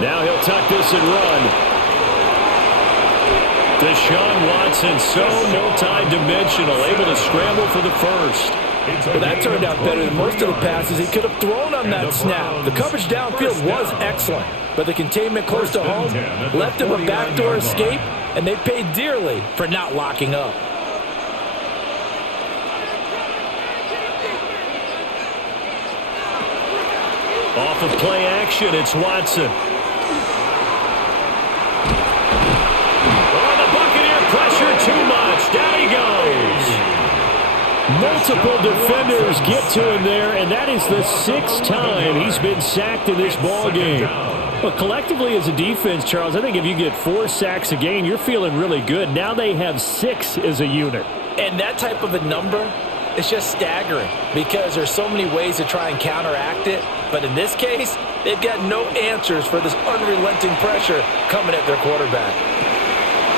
Now he'll tuck this and run. Deshaun Watson, so multi-dimensional, able to scramble for the first. Well, that turned out better than most of the passes he could have thrown on that snap. The coverage downfield was excellent, but the containment close to home left him a backdoor escape, and they paid dearly for not locking up. Off of play action, it's Watson. Oh, the Buccaneer pressure too much. Down he goes. Multiple defenders get to him there, and that is the 6th time he's been sacked in this ball game. But collectively as a defense, Charles, I think if you get 4 sacks a game, you're feeling really good. Now they have 6 as a unit. And that type of a number is just staggering because there's so many ways to try and counteract it. But in this case, they've got no answers for this unrelenting pressure coming at their quarterback.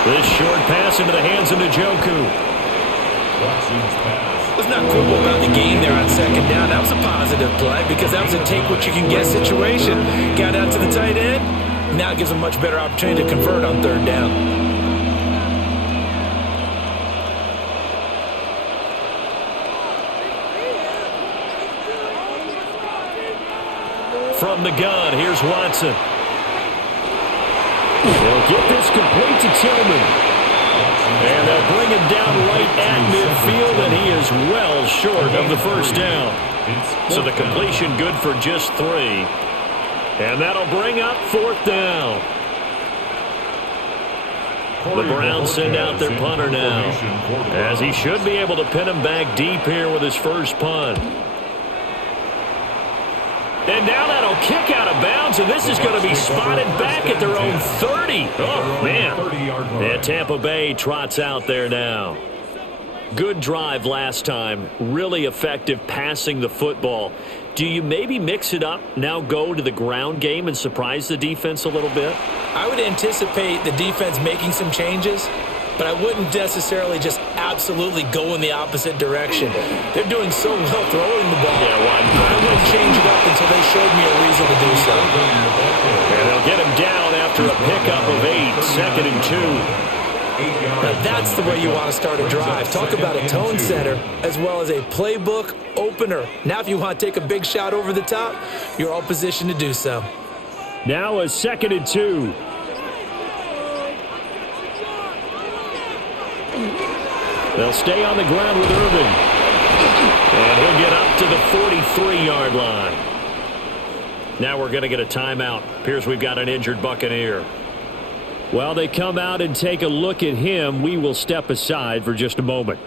This short pass into the hands of Njoku. Let's not quibble about the game there on 2nd down. That was a positive play because that was a take-what-you-can-get situation. Got out to the tight end. Now it gives them a much better opportunity to convert on 3rd down. From the gun, here's Watson. They'll get this complete to Tillman. And they'll bring him down right at midfield, and he is well short of the 1st down. So the completion good for just 3. And that'll bring up 4th down. The Browns send out their punter now, as he should be able to pin him back deep here with his first punt. And now that'll kick out of bounds, and this is going to be spotted back at their own 30. Oh, man. And Tampa Bay trots out there now. Good drive last time. Really effective passing the football. do you maybe mix it up, now go to the ground game and surprise the defense a little bit? I would anticipate the defense making some changes, but I wouldn't necessarily just absolutely go in the opposite direction. They're doing so well throwing the ball. Yeah, I wouldn't change it up until they showed me a reason to do so. And they'll get him down after a pickup of 8, 2nd and 2. Now that's the way you want to start a drive. Talk about a tone setter as well as a playbook opener. Now if you want to take a big shot over the top, you're all positioned to do so. Now a 2nd and 2. They'll stay on the ground with Irving. And he'll get up to the 43-yard line. Now we're going to get a timeout. Appears we've got an injured Buccaneer. While they come out and take a look at him, we will step aside for just a moment.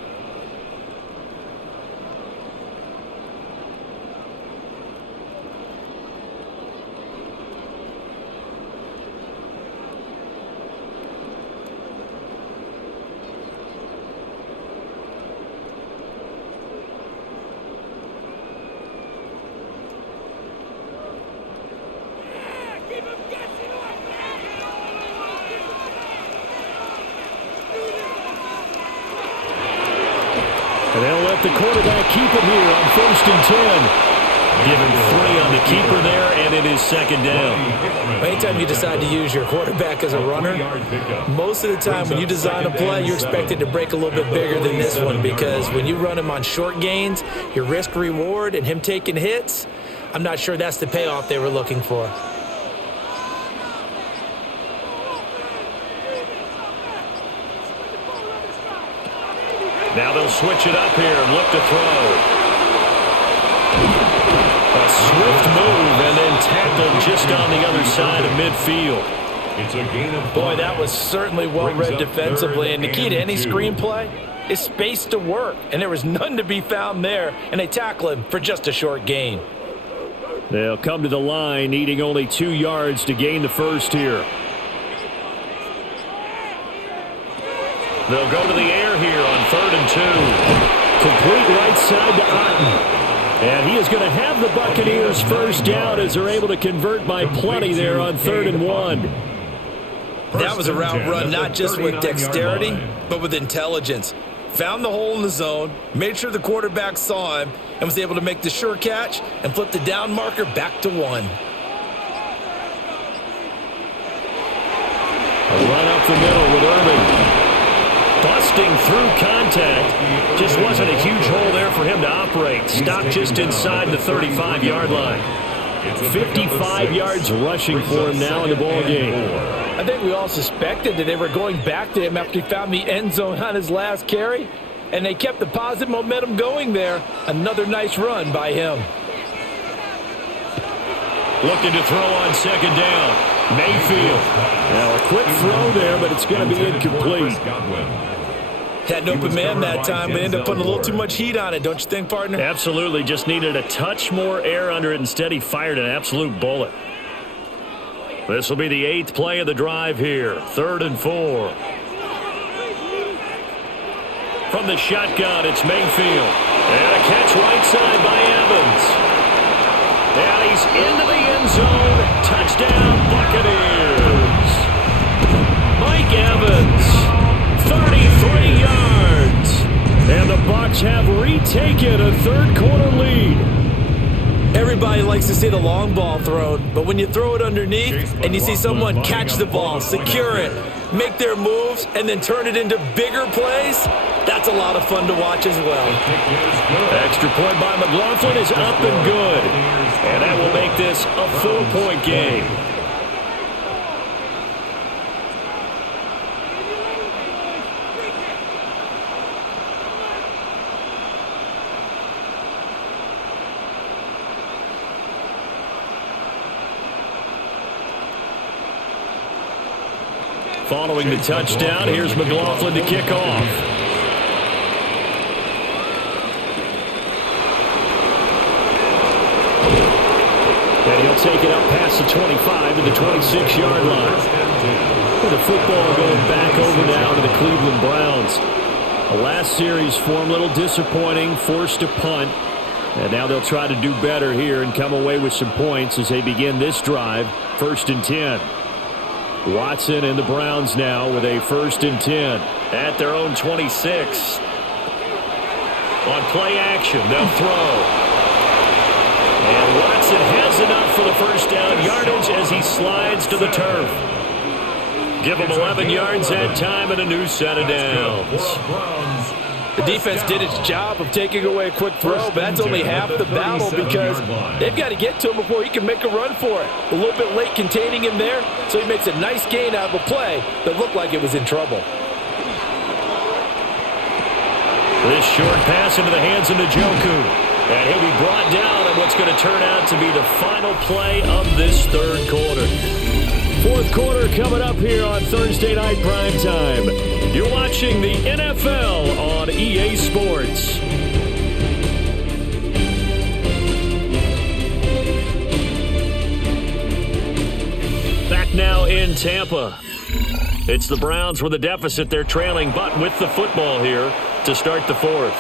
And they'll let the quarterback keep it here on 1st and 10. Give him 3 on the keeper there, and it is 2nd down. Anytime you decide to use your quarterback as a runner, most of the time when you design a play, you're expected to break a little bit bigger than this one, because when you run him on short gains, your risk-reward and him taking hits, I'm not sure that's the payoff they were looking for. Now they'll switch it up here and look to throw. A swift move and then tackled just on the other side of midfield. It's a gain of 5. Boy, that was certainly well-read defensively, and the key to any screenplay is space to work, and there was none to be found there, and they tackle him for just a short gain. They'll come to the line, needing only 2 yards to gain the first here. They'll go to the air here on 3rd and 2. Complete right side to Otten. And he is going to have the Buccaneers first down as they're able to convert by plenty there on 3rd and 1. That was a route run not just with dexterity, but with intelligence. Found the hole in the zone, made sure the quarterback saw him, and was able to make the sure catch and flip the down marker back to 1. A run up the middle with Irving. Busting through contact. Just wasn't a huge hole there for him to operate. Stopped just inside the 35-yard line. 55 yards rushing for him now in the ball game. I think we all suspected that they were going back to him after he found the end zone on his last carry, and they kept the positive momentum going there. Another nice run by him. Looking to throw on 2nd down. Mayfield. Now a quick throw there, but it's going to be incomplete. Had an open man that time, but ended up putting a little too much heat on it, don't you think, partner? Absolutely. Just needed a touch more air under it. Instead, he fired an absolute bullet. This will be the 8th play of the drive here. 3rd and 4. From the shotgun, it's Mayfield. And a catch right side by Evans. And he's into the end zone. Touchdown, Buccaneers. Mike Evans. 33 yards. And the Bucs have retaken a third-quarter lead. Everybody likes to see the long ball thrown, but when you throw it underneath and you see someone catch the ball, secure it, make their moves, and then turn it into bigger plays, that's a lot of fun to watch as well. Extra point by McLaughlin is up and good. And that will make this a 4-point game. Following the touchdown, here's McLaughlin to kick off. And he'll take it up past the 25 to the 26-yard line. The football going back over now to the Cleveland Browns. The last series for him, a little disappointing, forced to punt. And now they'll try to do better here and come away with some points as they begin this drive. 1st and 10. Watson and the Browns now with a 1st and 10 at their own 26. On play action, they'll throw. And Watson has enough for the first down yardage as he slides to the turf. Give him 11 yards that time and a new set of downs. The defense did its job of taking away a quick throw, but that's only half the battle because they've got to get to him before he can make a run for it. A little bit late containing him there, so he makes a nice gain out of a play that looked like it was in trouble. This short pass into the hands of Njoku. And he'll be brought down on what's going to turn out to be the final play of this 3rd quarter. 4th quarter coming up here on Thursday Night Primetime. You're watching the NFL on EA Sports. Back now in Tampa. It's the Browns with a deficit. They're trailing, but with the football here to start the 4th.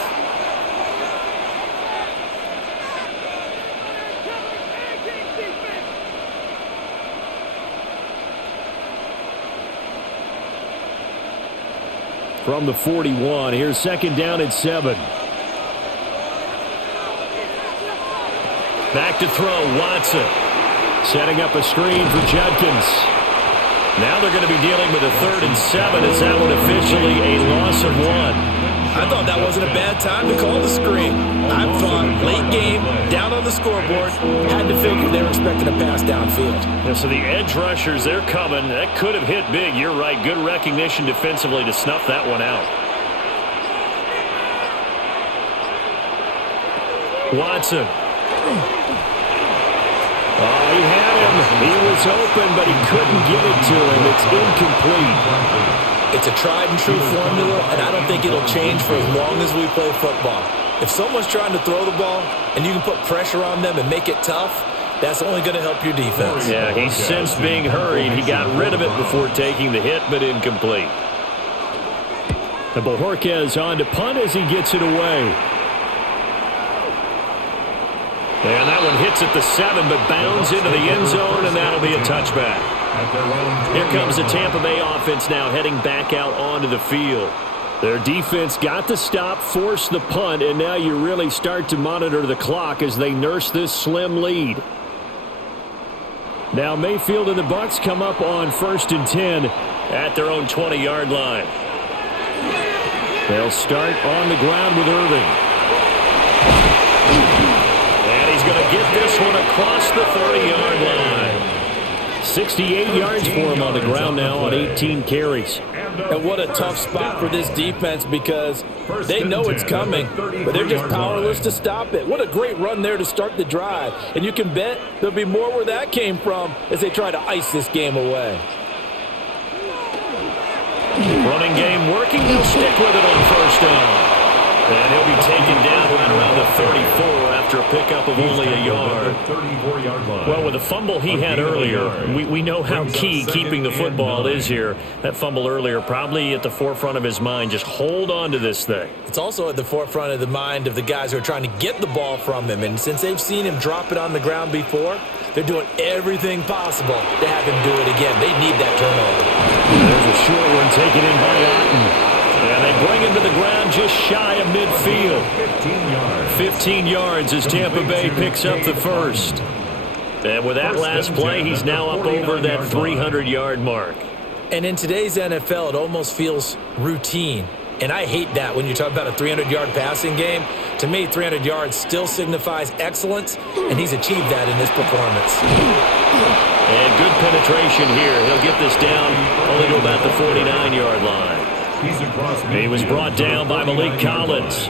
From the 41, here's 2nd down and 7. Back to throw, Watson. Setting up a screen for Judkins. Now they're going to be dealing with a 3rd and 7. Is that one officially a loss of 1? I thought that wasn't a bad time to call the screen. I thought late game, down on the scoreboard, had to figure they were expecting a pass downfield. Yeah, so the edge rushers, they're coming. That could have hit big. You're right. Good recognition defensively to snuff that one out. Watson. Oh, he had him. He was open, but he couldn't get it to him. It's incomplete. It's a tried-and-true formula, and I don't think it'll change for as long as we play football. If someone's trying to throw the ball and you can put pressure on them and make it tough, that's only going to help your defense. Yeah, he sensed being hurried. He got rid of it before taking the hit, but incomplete. The Bojorquez on to punt as he gets it away. And that one hits at the 7, but bounds into the end zone, and that'll be a touchback. Here comes the Tampa Bay offense now heading back out onto the field. Their defense got the stop, forced the punt, and now you really start to monitor the clock as they nurse this slim lead. Now Mayfield and the Bucs come up on 1st and 10 at their own 20-yard line. They'll start on the ground with Irving. And he's going to get this one across the 30-yard line. 68 yards for him on the ground now on 18 carries. And what a tough spot for this defense because they know it's coming, but they're just powerless to stop it. What a great run there to start the drive. And you can bet there'll be more where that came from as they try to ice this game away. Running game working. They'll stick with it on 1st down. And he'll be taken down right around the 34 after a pickup of only a yard. Well, with the fumble he had earlier, we know how key keeping the football is here. That fumble earlier probably at the forefront of his mind. Just hold on to this thing. It's also at the forefront of the mind of the guys who are trying to get the ball from him. And since they've seen him drop it on the ground before, they're doing everything possible to have him do it again. They need that turnover. There's a short one taken in by Otten. And they bring him to the ground just shy of midfield. 15 yards as Tampa Bay picks up the 1st. And with that last play, he's now up over that 300-yard mark. And in today's NFL, it almost feels routine. And I hate that when you talk about a 300-yard passing game. To me, 300 yards still signifies excellence, and he's achieved that in this performance. And good penetration here. He'll get this down only to about the 49-yard line. He was brought down by Malik Collins.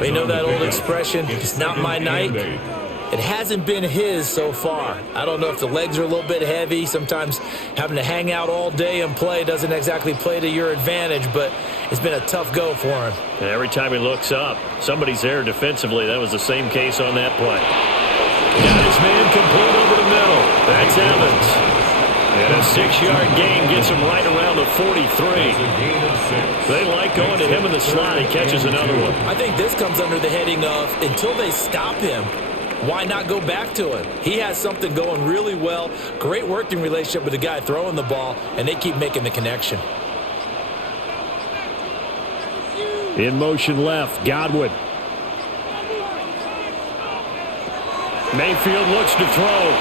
We know that old expression, it's not my night. It hasn't been his so far. I don't know if the legs are a little bit heavy. Sometimes having to hang out all day and play doesn't exactly play to your advantage, but it's been a tough go for him. And every time he looks up, somebody's there defensively. That was the same case on that play. Got his man complete over the middle. That's Evans. And a 6-yard gain gets him right around the 43. They like going to him in the slot. He catches another one. I think this comes under the heading of until they stop him, why not go back to him? He has something going really well. Great working relationship with the guy throwing the ball, and they keep making the connection. In motion left, Godwin. Mayfield looks to throw.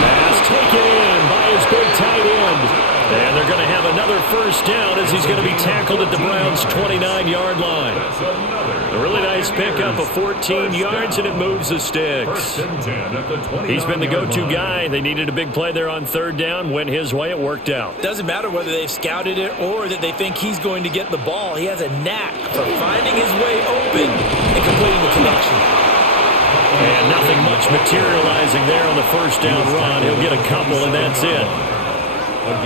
Pass taken in by his big tight end. And they're going to have another first down as he's going to be tackled at the Browns' 29-yard line. A really nice pickup of 14 yards, and it moves the sticks. He's been the go-to guy. They needed a big play there on third down. Went his way. It worked out. Doesn't matter whether they've scouted it or that they think he's going to get the ball. He has a knack for finding his way open and completing the connection. And nothing much materializing there on the first down run. He'll get a couple, and that's it.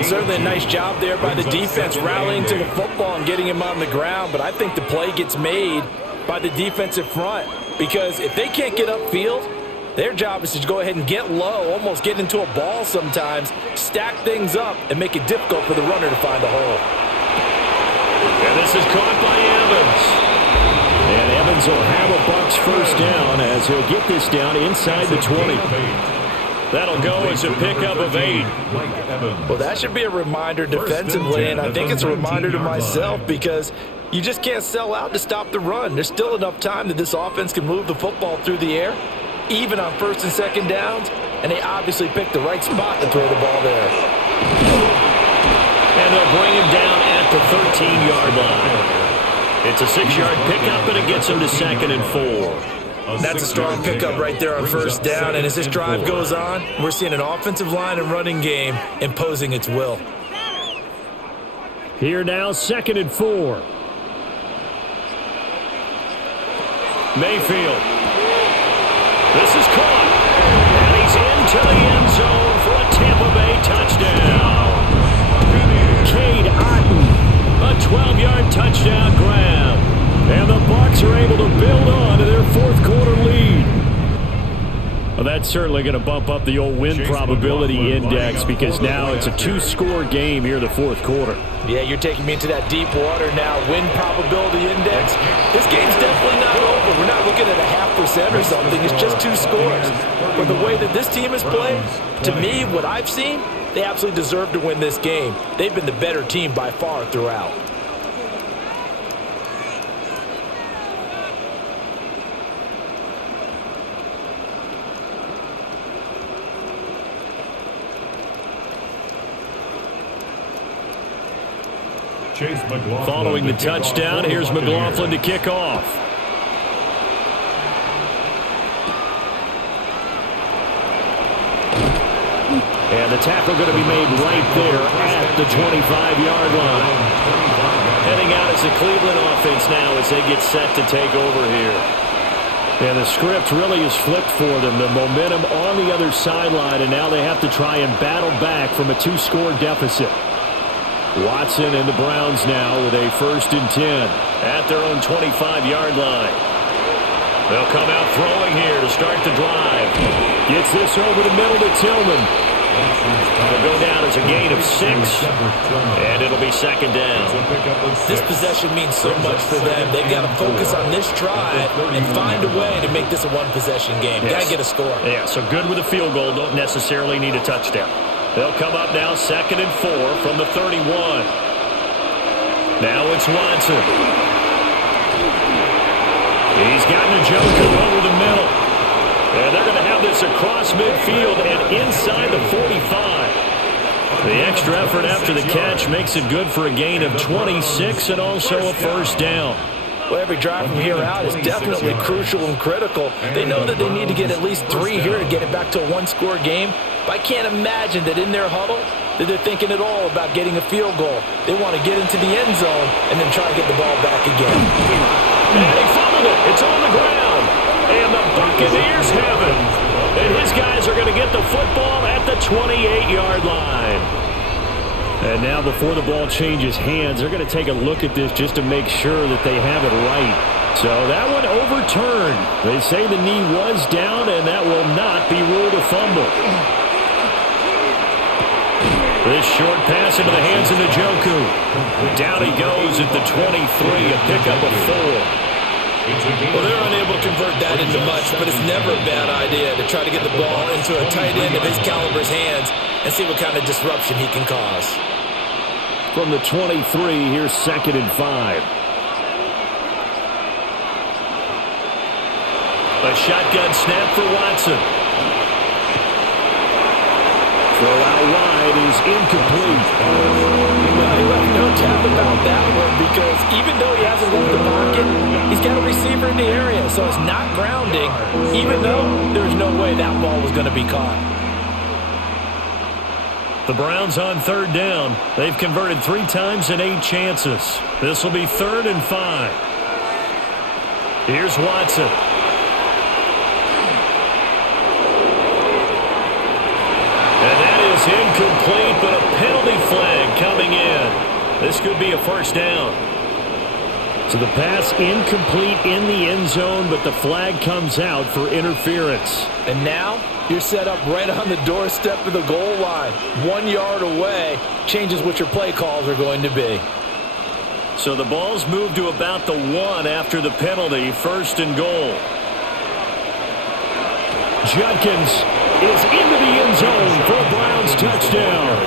Certainly a nice job there by the defense rallying to the football and getting him on the ground, but I think the play gets made by the defensive front because if they can't get upfield, their job is to go ahead and get low, almost get into a ball sometimes, stack things up, and make it difficult for the runner to find a hole. And this is caught by Evans. And Evans will have a Bucs first down as he'll get this down inside the 20. That'll go as a pickup of 8. Well, that should be a reminder defensively, and I think it's a reminder to myself because you just can't sell out to stop the run. There's still enough time that this offense can move the football through the air, even on first and second downs, and they obviously picked the right spot to throw the ball there. And they'll bring him down at the 13-yard line. It's a 6-yard pickup, and it gets him to 2nd and 4. That's a strong pickup right there on first down, and as this drive goes on, we're seeing an offensive line and running game imposing its will. Here now, 2nd and 4. Mayfield. This is caught, and he's into the end zone for a Tampa Bay touchdown. Cade Otton, a 12-yard touchdown grab. And the Bucs are able to build on to their fourth-quarter lead. Well, that's certainly going to bump up the old win probability index because now it's a 2-score game here in the fourth quarter. Yeah, you're taking me into that deep water now. Win probability index. This game's definitely not over. We're not looking at a 0.5% or something. It's just 2 scores. But the way that this team has played, to me, what I've seen, they absolutely deserve to win this game. They've been the better team by far throughout. Following the touchdown, here's McLaughlin to kick off. And the tackle going to be made right there at the 25-yard line. Heading out as the Cleveland offense now as they get set to take over here. And the script really is flipped for them. The momentum on the other sideline, and now they have to try and battle back from a 2-score deficit. Watson and the Browns now with a 1st and 10 at their own 25-yard line. They'll come out throwing here to start the drive. Gets this over the middle to Tillman. It'll go down as a gain of 6, and it'll be 2nd down. This possession means so much for them. They've got to focus on this drive and find a way to make this a one-possession game. Yes. Got to get a score. Yeah, so good with a field goal. Don't necessarily need a touchdown. They'll come up now 2nd and 4 from the 31. Now it's Watson. He's gotten a joker over the middle. And they're going to have this across midfield and inside the 45. The extra effort after the catch makes it good for a gain of 26 and also a first down. Well, every drive from here out is definitely crucial and critical. They know that they need to get at least 3 here to get it back to a 1-score game. But I can't imagine that in their huddle that they're thinking at all about getting a field goal. They want to get into the end zone and then try to get the ball back again. And he fumbled it. It's on the ground. And the Buccaneers have it. And his guys are going to get the football at the 28-yard line. And now before the ball changes hands, they're going to take a look at this just to make sure that they have it right. So that one overturned. They say the knee was down, and that will not be ruled a fumble. this short pass into the hands of Njoku. Down he goes at the 23, a pickup of 4. Well, they're unable to convert that into much, but it's never a bad idea to try to get the ball into a tight end of his caliber's hands and see what kind of disruption he can cause. From the 23, here's 2nd and 5. A shotgun snap for Watson. Throw out wide is incomplete. Well, he left no doubt about that one because even though he hasn't left the pocket, he's got a receiver in the area, so it's not grounding, even though there's no way that ball was going to be caught. The Browns on 3rd down. They've converted 3 times in 8 chances. This will be 3rd and 5. Here's Watson. And that is incomplete, but a penalty flag coming in. This could be a 1st down. So the pass incomplete in the end zone, but the flag comes out for interference. And now you're set up right on the doorstep of the goal line. 1 yard away changes what your play calls are going to be. So the ball's moved to about the 1 after the penalty, 1st and goal. Judkins is into the end zone for a Browns touchdown.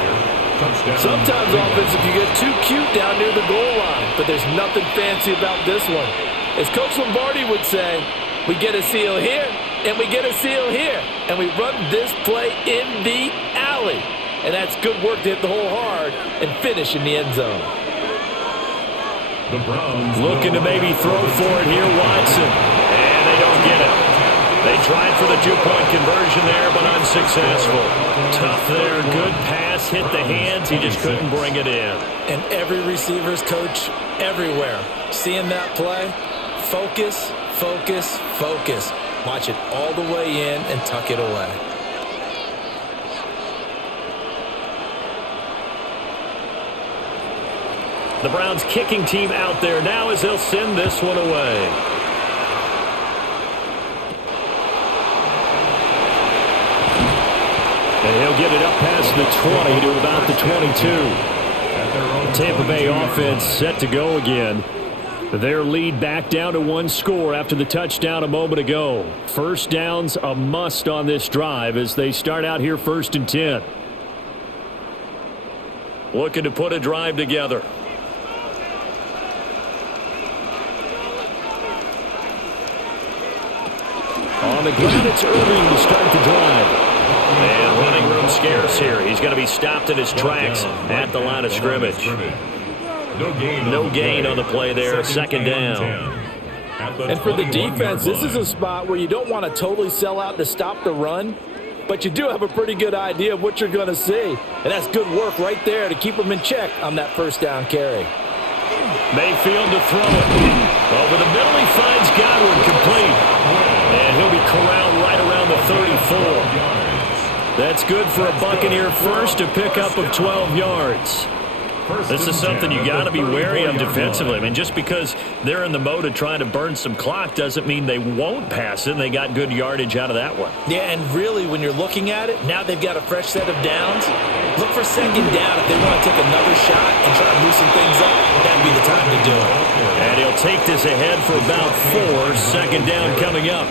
Sometimes offense, if you get too cute down near the goal line, but there's nothing fancy about this one. As Coach Lombardi would say, we get a seal here, and we get a seal here, and we run this play in the alley. And that's good work to hit the hole hard and finish in the end zone. The Browns looking to maybe throw for it here, Watson. And they don't get it. They tried for the 2-point conversion there, but unsuccessful. Tough there. Good pass. Hit the hands. He just couldn't bring it in. And every receiver's coach everywhere, seeing that play, focus, focus, focus. Watch it all the way in and tuck it away. The Browns kicking team out there now as they'll send this one away. And he'll get it up past the 20 to about the 22. Tampa Bay offense set to go again. Their lead back down to 1 score after the touchdown a moment ago. 1st down's a must on this drive as they start out here 1st and 10. Looking to put a drive together. On the ground, it's Irving to start the drive. And running room scarce here. He's going to be stopped in his tracks at the line of scrimmage. No gain on the play there. 2nd down. And for the defense, this is a spot where you don't want to totally sell out to stop the run, but you do have a pretty good idea of what you're going to see. And that's good work right there to keep them in check on that 1st down carry. Mayfield to throw it. Over the middle, he finds Godwin complete. And he'll be corralled right around the 34. That's good for a Buccaneer first, a pickup of 12 yards. This is something you got to be wary of defensively. I mean, just because they're in the mode of trying to burn some clock doesn't mean they won't pass it. And they got good yardage out of that one. Yeah, and really, when you're looking at it, now they've got a fresh set of downs. Look for 2nd down if they want to take another shot and try to loosen things up. That'd be the time to do it. And he'll take this ahead for about 4. 2nd down coming up.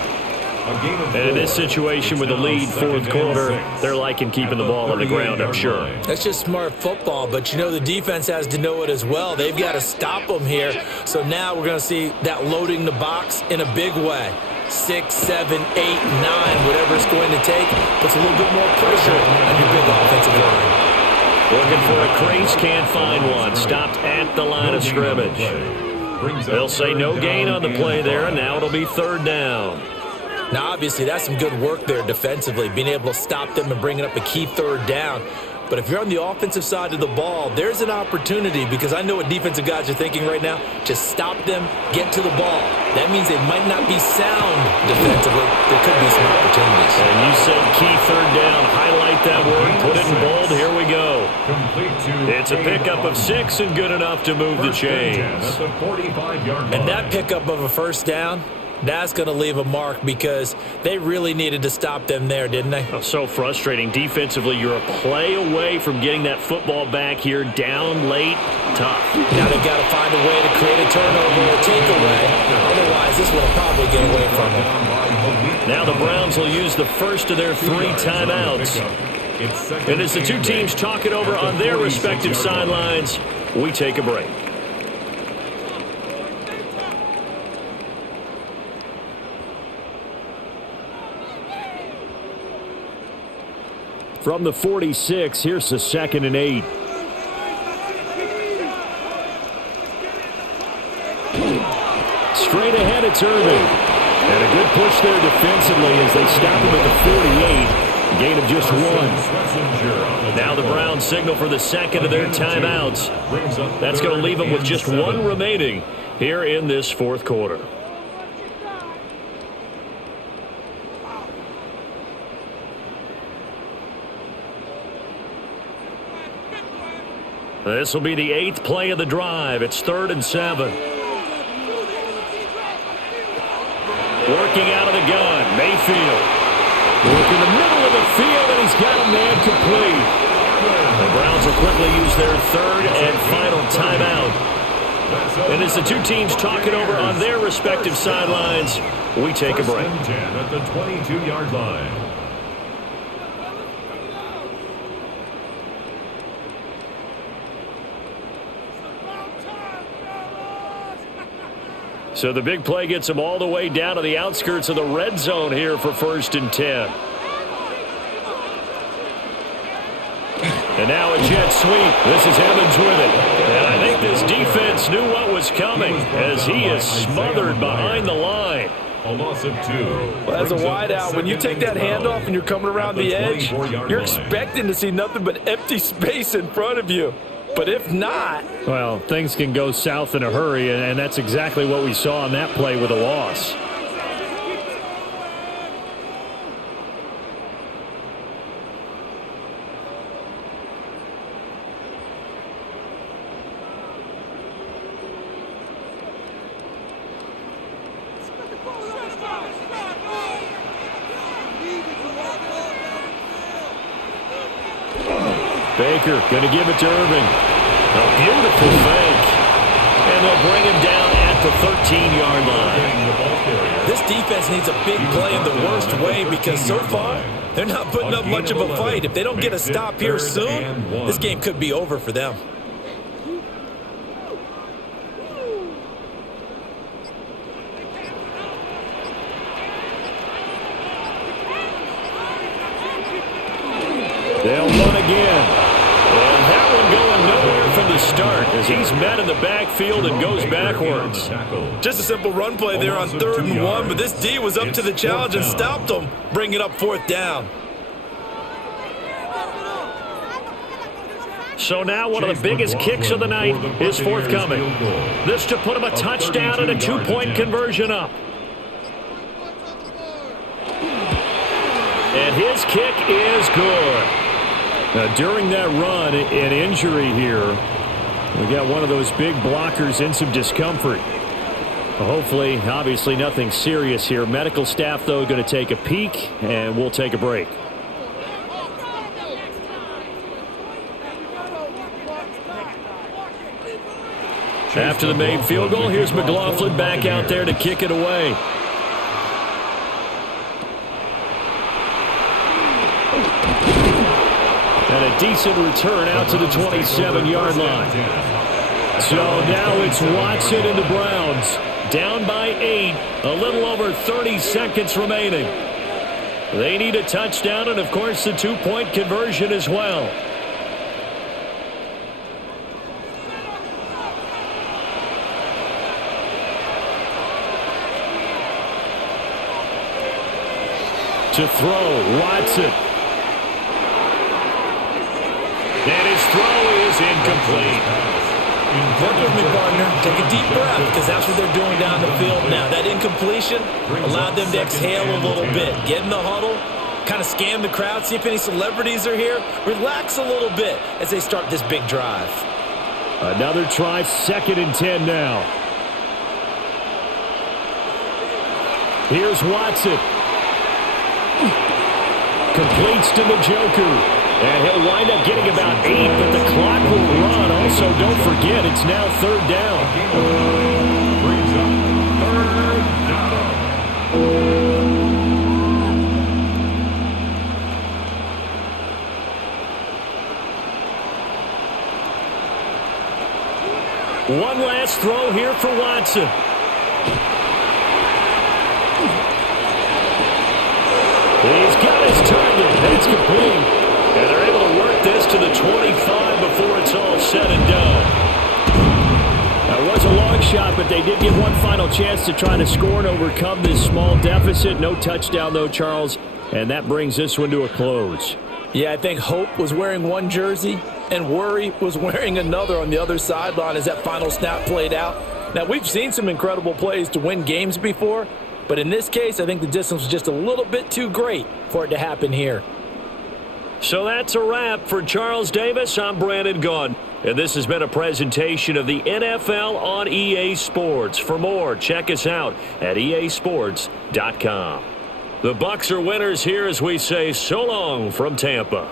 And in this situation with the lead 4th quarter, they're liking keeping the ball on the ground, I'm sure. That's just smart football, but you know the defense has to know it as well. They've got to stop them here. So now we're going to see that loading the box in a big way. 6, 7, 8, 9, whatever it's going to take, puts a little bit more pressure on your big offensive line. Looking for a crease, can't find one. Stopped at the line of scrimmage. They'll say no gain on the play there, and now it'll be 3rd down. Now, obviously, that's some good work there defensively, being able to stop them and bringing up a key 3rd down. But if you're on the offensive side of the ball, there's an opportunity because I know what defensive guys are thinking right now. Just stop them, get to the ball. That means they might not be sound defensively. There could be some opportunities. And you said key 3rd down. Highlight that word. Put it in bold. Here we go. It's a pickup of 6 and good enough to move the chains. And that pickup of a 1st down That's going to leave a mark because they really needed to stop them there, didn't they? Oh, so frustrating. Defensively, you're a play away from getting that football back here. Down late, tough. Now they've got to find a way to create a turnover or takeaway. Otherwise, this will probably get away from them. Now the Browns will use the first of their 3 timeouts. And as the two teams talk it over on their respective sidelines, we take a break. From the 46, here's the 2nd and 8. Straight ahead, it's Irving. And a good push there defensively as they stop him at the 48. Gain of just 1. Now the Browns signal for the second of their timeouts. That's going to leave them with just 1 remaining here in this 4th quarter. This will be the 8th play of the drive. It's 3rd and 7. Working out of the gun, Mayfield. Working the middle of the field, and he's got a man complete. The Browns will quickly use their 3rd and final timeout. And as the two teams talk it over on their respective sidelines, we take a break. 10 at the 22-yard line. So the big play gets them all the way down to the outskirts of the red zone here for 1st and 10. And now a jet sweep. This is Evans with it. And I think this defense knew what was coming as he is smothered behind the line. A loss of 2. Well, as a wideout, when you take that handoff and you're coming around the edge, you're expecting to see nothing but empty space in front of you. But if not... Well, things can go south in a hurry, and that's exactly what we saw on that play with a loss. Baker going to give it to Irving. A beautiful fake. And they'll bring him down at the 13-yard line. This defense needs a big play in the worst way because so far they're not putting up much of a fight. If they don't get a stop here soon, this game could be over for them. They'll run again. And that one going nowhere from the start as he's met in the backfield and goes backwards. Just a simple run play there on 3rd and 1, but this D was up to the challenge and stopped them, bringing up 4th down. So now one of the biggest kicks of the night is forthcoming. This to put him a touchdown and a 2-point conversion up. And his kick is good. Now, during that run, an injury here. We got one of those big blockers in some discomfort. Hopefully, obviously, nothing serious here. Medical staff, though, going to take a peek, and we'll take a break. After the made field goal, here's McLaughlin back out there to kick it away. And a decent return out to the 27-yard line. So now it's Watson and the Browns. Down by 8, a little over 30 seconds remaining. They need a touchdown and, of course, the 2-point conversion as well. To throw, Watson. And his throw is incomplete. Work with me, partner. Take a deep breath because that's what they're doing down the field now. That incompletion allowed them to exhale a little bit. Get in the huddle, kind of scan the crowd, see if any celebrities are here. Relax a little bit as they start this big drive. Another try, 2nd and 10 now. Here's Watson. Completes to the Joker. And he'll wind up getting about 8, but the clock will run. Also, don't forget, it's now 3rd down. Brings up 3rd down. One last throw here for Watson. He's got his target. That's complete. And they're able to work this to the 25 before it's all said and done. That was a long shot, but they did get one final chance to try to score and overcome this small deficit. No touchdown, though, Charles. And that brings this one to a close. Yeah, I think Hope was wearing one jersey and Worry was wearing another on the other sideline as that final snap played out. Now, we've seen some incredible plays to win games before, but in this case, I think the distance was just a little bit too great for it to happen here. So that's a wrap for Charles Davis. I'm Brandon Gaudin, and this has been a presentation of the NFL on EA Sports. For more, check us out at easports.com. The Bucs are winners here as we say so long from Tampa.